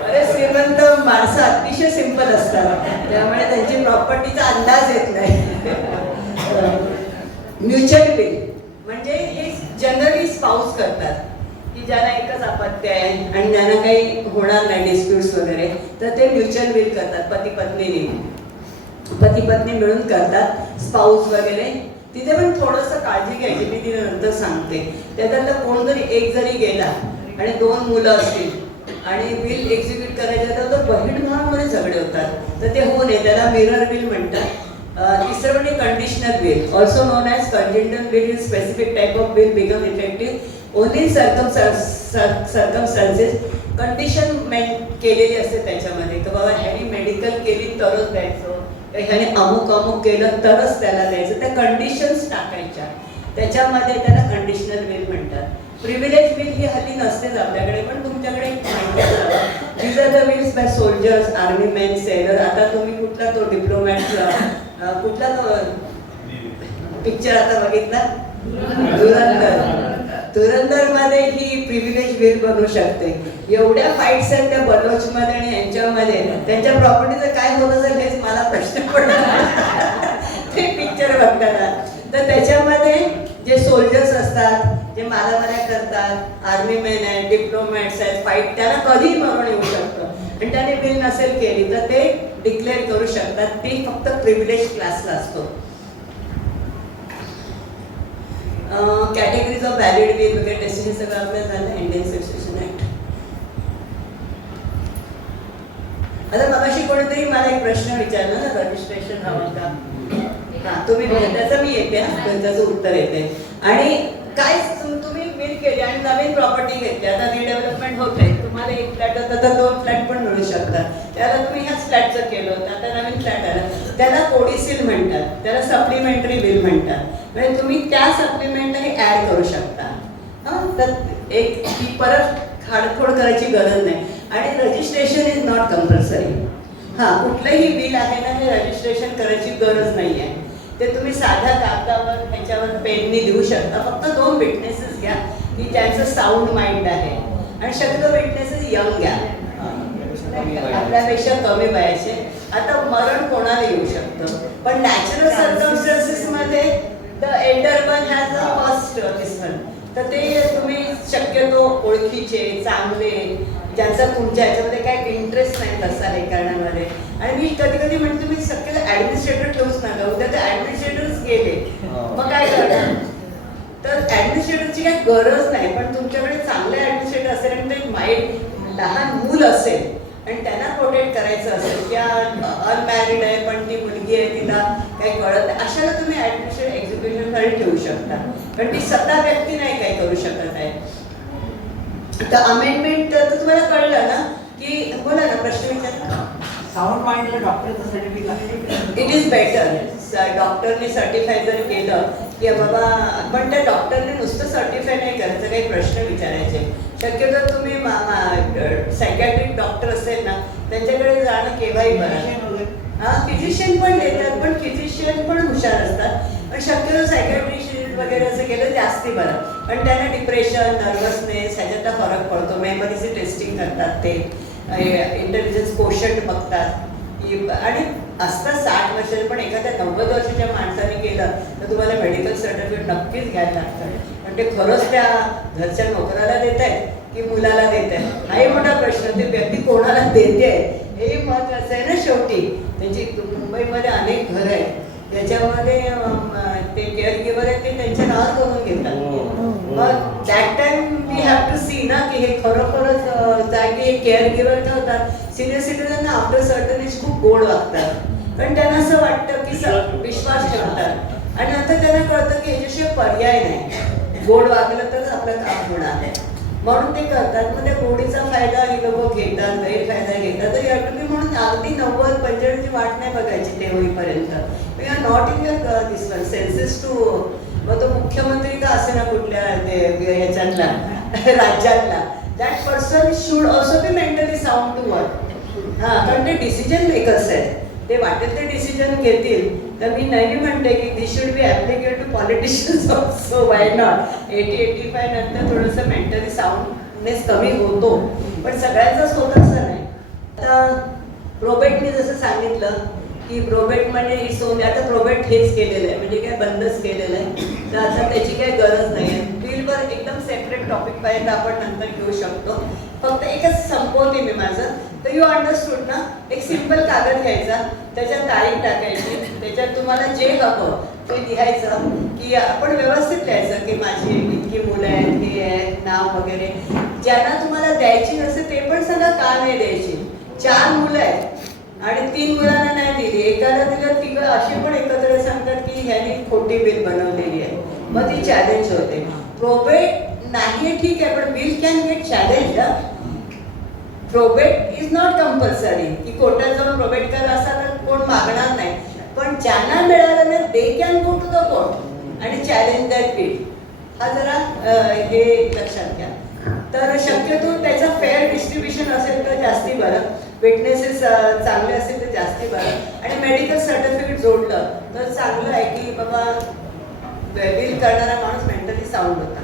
बरेच श्रीमंत माणसं अतिशय सिंपल असतात त्यामुळे त्यांची प्रॉपर्टीचा अंदाज येत नाही. म्युच्युअल विल म्हणजे हे जनरली स्पाऊस करतात की ज्यांना एकच अपत्य आहे आणि ज्यांना काही होणार नाही डिस्प्यूट्स वगैरे तर ते म्युच्युअल विल करतात पती पत्नी मिळून करतात स्पाऊस वगैरे. तिथे पण थोडंसं काळजी घ्यायची मी तिथे नंतर सांगते. त्याच्यातलं कोण जरी एक जरी गेला आणि 2 मुलं असतील आणि बिल एक्झिक्यूट करायचं तर तो बहीण भावामध्ये झगडे होतात तर ते होऊ नये त्याला मिरर बिल म्हणतात. तिसरं म्हणजे conditional bill also non as congenital bill in specific type of bill become effective only circumstances. Condition केलेली असते त्याच्यामध्ये की बाबा ह्यानी मेडिकल केली तरच द्यायचं ह्याने अमुक केलं तरच त्याला द्यायचं. त्या कंडिशन्स टाकायच्या त्याच्यामध्ये त्याला कंडिशनल बिल म्हणतात. प्रिव्हिलेज बिल ही हल्ली नसतेच आपल्याकडे पण तुमच्याकडे माहिती असावं. These are the wills by soldiers army man sailor. आता तुम्ही कुठला तो डिप्लोमॅटचा कुठला तो पिक्चर आता बघितला धुरंधर मध्ये ही प्रिव्हिलेज बिल बनू शकते. एवढ्या फाईट्स आहेत त्या बलोचमध्ये आणि यांच्यामध्ये त्यांच्या प्रॉपर्टीचं काय होत असेल हेच मला प्रश्न पडला ते पिक्चर बघताना. तर त्याच्यामध्ये जे सोल्जर्स असतात जे मारामाऱ्या करतात आर्मी मॅन आहेत डिप्लोमॅट्स आहेत फाईट त्यांना कधीही मरण येऊ शकतं आणि त्याने बिल नसेल केली तर ते डिक्लेअर करू शकतात. ती फक्त प्रिव्हिलेज क्लासला असतो. कॅटेगरीज ऑफ व्हॅलिड बिल वगैरे टेस्टिंग सगळं आपलं झालं इंडियन सक्सेशन ऍक्ट. आता मगाशी कोणीतरी मला एक प्रश्न विचारला ना रजिस्ट्रेशन हवं का. तुम्ही त्याचं मी येते त्याचं उत्तर येते. आणि काय तुम्ही बिल केली आणि नवीन प्रॉपर्टी घेतली आता रिडेव्हलपमेंट होत आहे तुम्हाला एक फ्लॅट होता तर 2 फ्लॅट पण मिळू शकतात. त्याला तुम्ही ह्याच फ्लॅटचं केलं होतं आता नवीन फ्लॅट आला त्याला कोडिसिल म्हणतात त्याला सप्लिमेंटरी बिल म्हणतात. म्हणजे तुम्ही त्या सप्लिमेंटला हे ॲड करू शकता. तर एक ती परत खाडखोड करायची गरज नाही. आणि रजिस्ट्रेशन इज नॉट कंपल्सरी. कुठलंही बिल आहे ना हे रजिस्ट्रेशन करायची गरज नाही आहे. ते तुम्ही साध्या कागदावर ह्याच्यावर पेननी देऊ शकता. फक्त 2 विटनेसेस घ्या की ज्यांचं साऊंड माइंड आहे आणि शक्यतो विटनेसेस यंग घ्या आपल्यापेक्षा कमी वयाचे. आता मरण कोणाला येऊ शकतं पण नॅचरल सर्कमस्टन्सेस मध्ये the elder one has a first listen. तर ते तुम्ही शक्यतो ओळखीचे चांगले ज्यांचा तुमच्या ह्याच्यामध्ये काही इंटरेस्ट नाही तसा हे करण्यामध्ये. आणि मी कधी कधी म्हणते तुम्ही शक्यतो ॲडमिनिस्ट्रेटर ठेवूच नका उद्या ते ॲडमिनिस्ट्रेटर्स गेले मग काय करणार. तर ॲडमिनिस्ट्रेटरची काही गरज नाही पण तुमच्याकडे चांगले ॲडमिनिस्ट्रेटर असेल आणि ते माइंड लहान मूल असेल आणि त्यांना प्रोटेक्ट करायचं असेल की अनमॅरिड आहे पण ती मुलगी आहे तिला काही कळत नाही अशाला तुम्ही ॲडमिनिस्ट्रेटर एक्झिक्युशनसाठी ठेवू शकता. पण ती स्वतः व्यक्ती नाही काही करू शकत आहे. तर अमेंडमेंट तर तुम्हाला कळलं ना की बोला ना प्रश्न विचारा. साऊंड माइंडला डॉक्टरचं सर्टिफिकेट इट इज बेटर. डॉक्टरने सर्टिफाय जर केलं की बाबा पण त्या डॉक्टरने नुसतं सर्टिफाय नाही करायचं काही प्रश्न विचारायचे. शक्यतो तुम्ही सायकॅट्रिक डॉक्टर असेल ना त्यांच्याकडे जाणं केव्हाही बरं. फिजिशियन पण देतात पण फिजिशियन पण हुशार असतात पण शक्यतो सायकॅट्रिस्ट वगैरे असं केलं जास्ती बरं. पण त्यांना डिप्रेशन नर्वसनेस ह्याच्यातला फरक पडतो. मेमरीची टेस्टिंग करतात ते इंटेलिजन्स कोशंट बघतात आणि असतात 60 वर्षाचे पण एखाद्या 90 वर्षाच्या माणसाने केलं तर तुम्हाला मेडिकल सर्टिफिकेट नक्कीच घ्यायला लागतं. पण ते खरंच त्या घरच्या नोकराला देत आहेत की मुलाला देत आहेत हाही मोठा प्रश्न. ते व्यक्ती कोणाला देते हेही महत्त्वाचं आहे ना शेवटी. त्यांची मुंबईमध्ये अनेक घरं आहेत त्याच्यामध्ये ते केअर गिव्हर आहेत ते त्यांच्या नावावर करून घेतात. मग that time we have to see ना की हे खरोखरच जागी हे केअर गिव्हर काय होतात. सिनियर सिटीजनना आफ्टर सर्टन एज खूप गोड वागतात पण त्यांना असं वाटतं की विश्वास ठेवतात आणि नंतर त्यांना कळतं की ह्याच्याशिवाय पर्याय नाही. गोड वागलं तरच आपलं काम होणार आहे म्हणून ते करतात. मग त्या गोडीचा फायदा ही लोक घेतात गैरफायदा घेतात. तर यावेळी म्हणून अगदी 90-95ची वाट नाही बघायची ते होईपर्यंत. We are not in your this one senses to. मग तो मुख्यमंत्री का असे ना कुठल्या ह्याच्यातला राज्यातला that person should also be mentally sound to work. हां, कारण ते डिसिजन मेकर्स आहेत, ते वाटेल ते डिसिजन घेतील. तर मी नाही म्हणते की this should be applicable to politicians also. Why not? 80-85 नंतर थोडंसं मेंटली साऊंडनेस कमी होतो, पण सगळ्यांचाच होत असं नाही. आता प्रोबेटनी जसं सांगितलं की प्रोबेट म्हणजे ही सोने, आता प्रोबेट हेच केलेलं आहे, म्हणजे काय बंदच केलेलं आहे, तर आता त्याची काही गरज नाही आहे. बिलवर एकदम सेपरेट टॉपिक पाहिजे, आपण नंतर घेऊ शकतो. फक्त एकच संपवते मी माझं. तर यू अंडरस्टूड ना? एक सिम्पल कागद घ्यायचा, त्याच्यात तारीख टाकायची, त्याच्यात तुम्हाला जे हवं ते लिहायचं, की आपण व्यवस्थित लिहायचं की माझी इतकी मुलं आहेत, हे आहेत, नाव वगैरे. ज्यांना तुम्हाला द्यायची नसेल ते पण सांगा का नाही द्यायची. 4 मुलं आहेत आणि 3 मुलांना नाही दिली, एकाला दिलं, तिघं असे पण एकत्र सांगतात की ह्यानी खोटी बिल बनवलेली आहे, मग ती चॅलेंज होते. प्रोबेट नाही ठीक आहे, पण bill can get challenge. Probate is not compulsory की कोर्टात जाऊन प्रोबेट करा असा तर कोण मागणार नाही, पण ज्यांना मिळालं नाही they can go to the court आणि चॅलेंज दॅट बिल. हा जरा हे लक्षात घ्या. तर शक्यतो त्याचं फेअर डिस्ट्रीब्युशन असेल तर जास्ती बरं, विटनेसेस चांगले असेल तर जास्ती बरं, आणि मेडिकल सर्टिफिकेट जोडलं तर चांगलं आहे की बाबा बिल करणारा माणूस मेंटली साऊंड होता.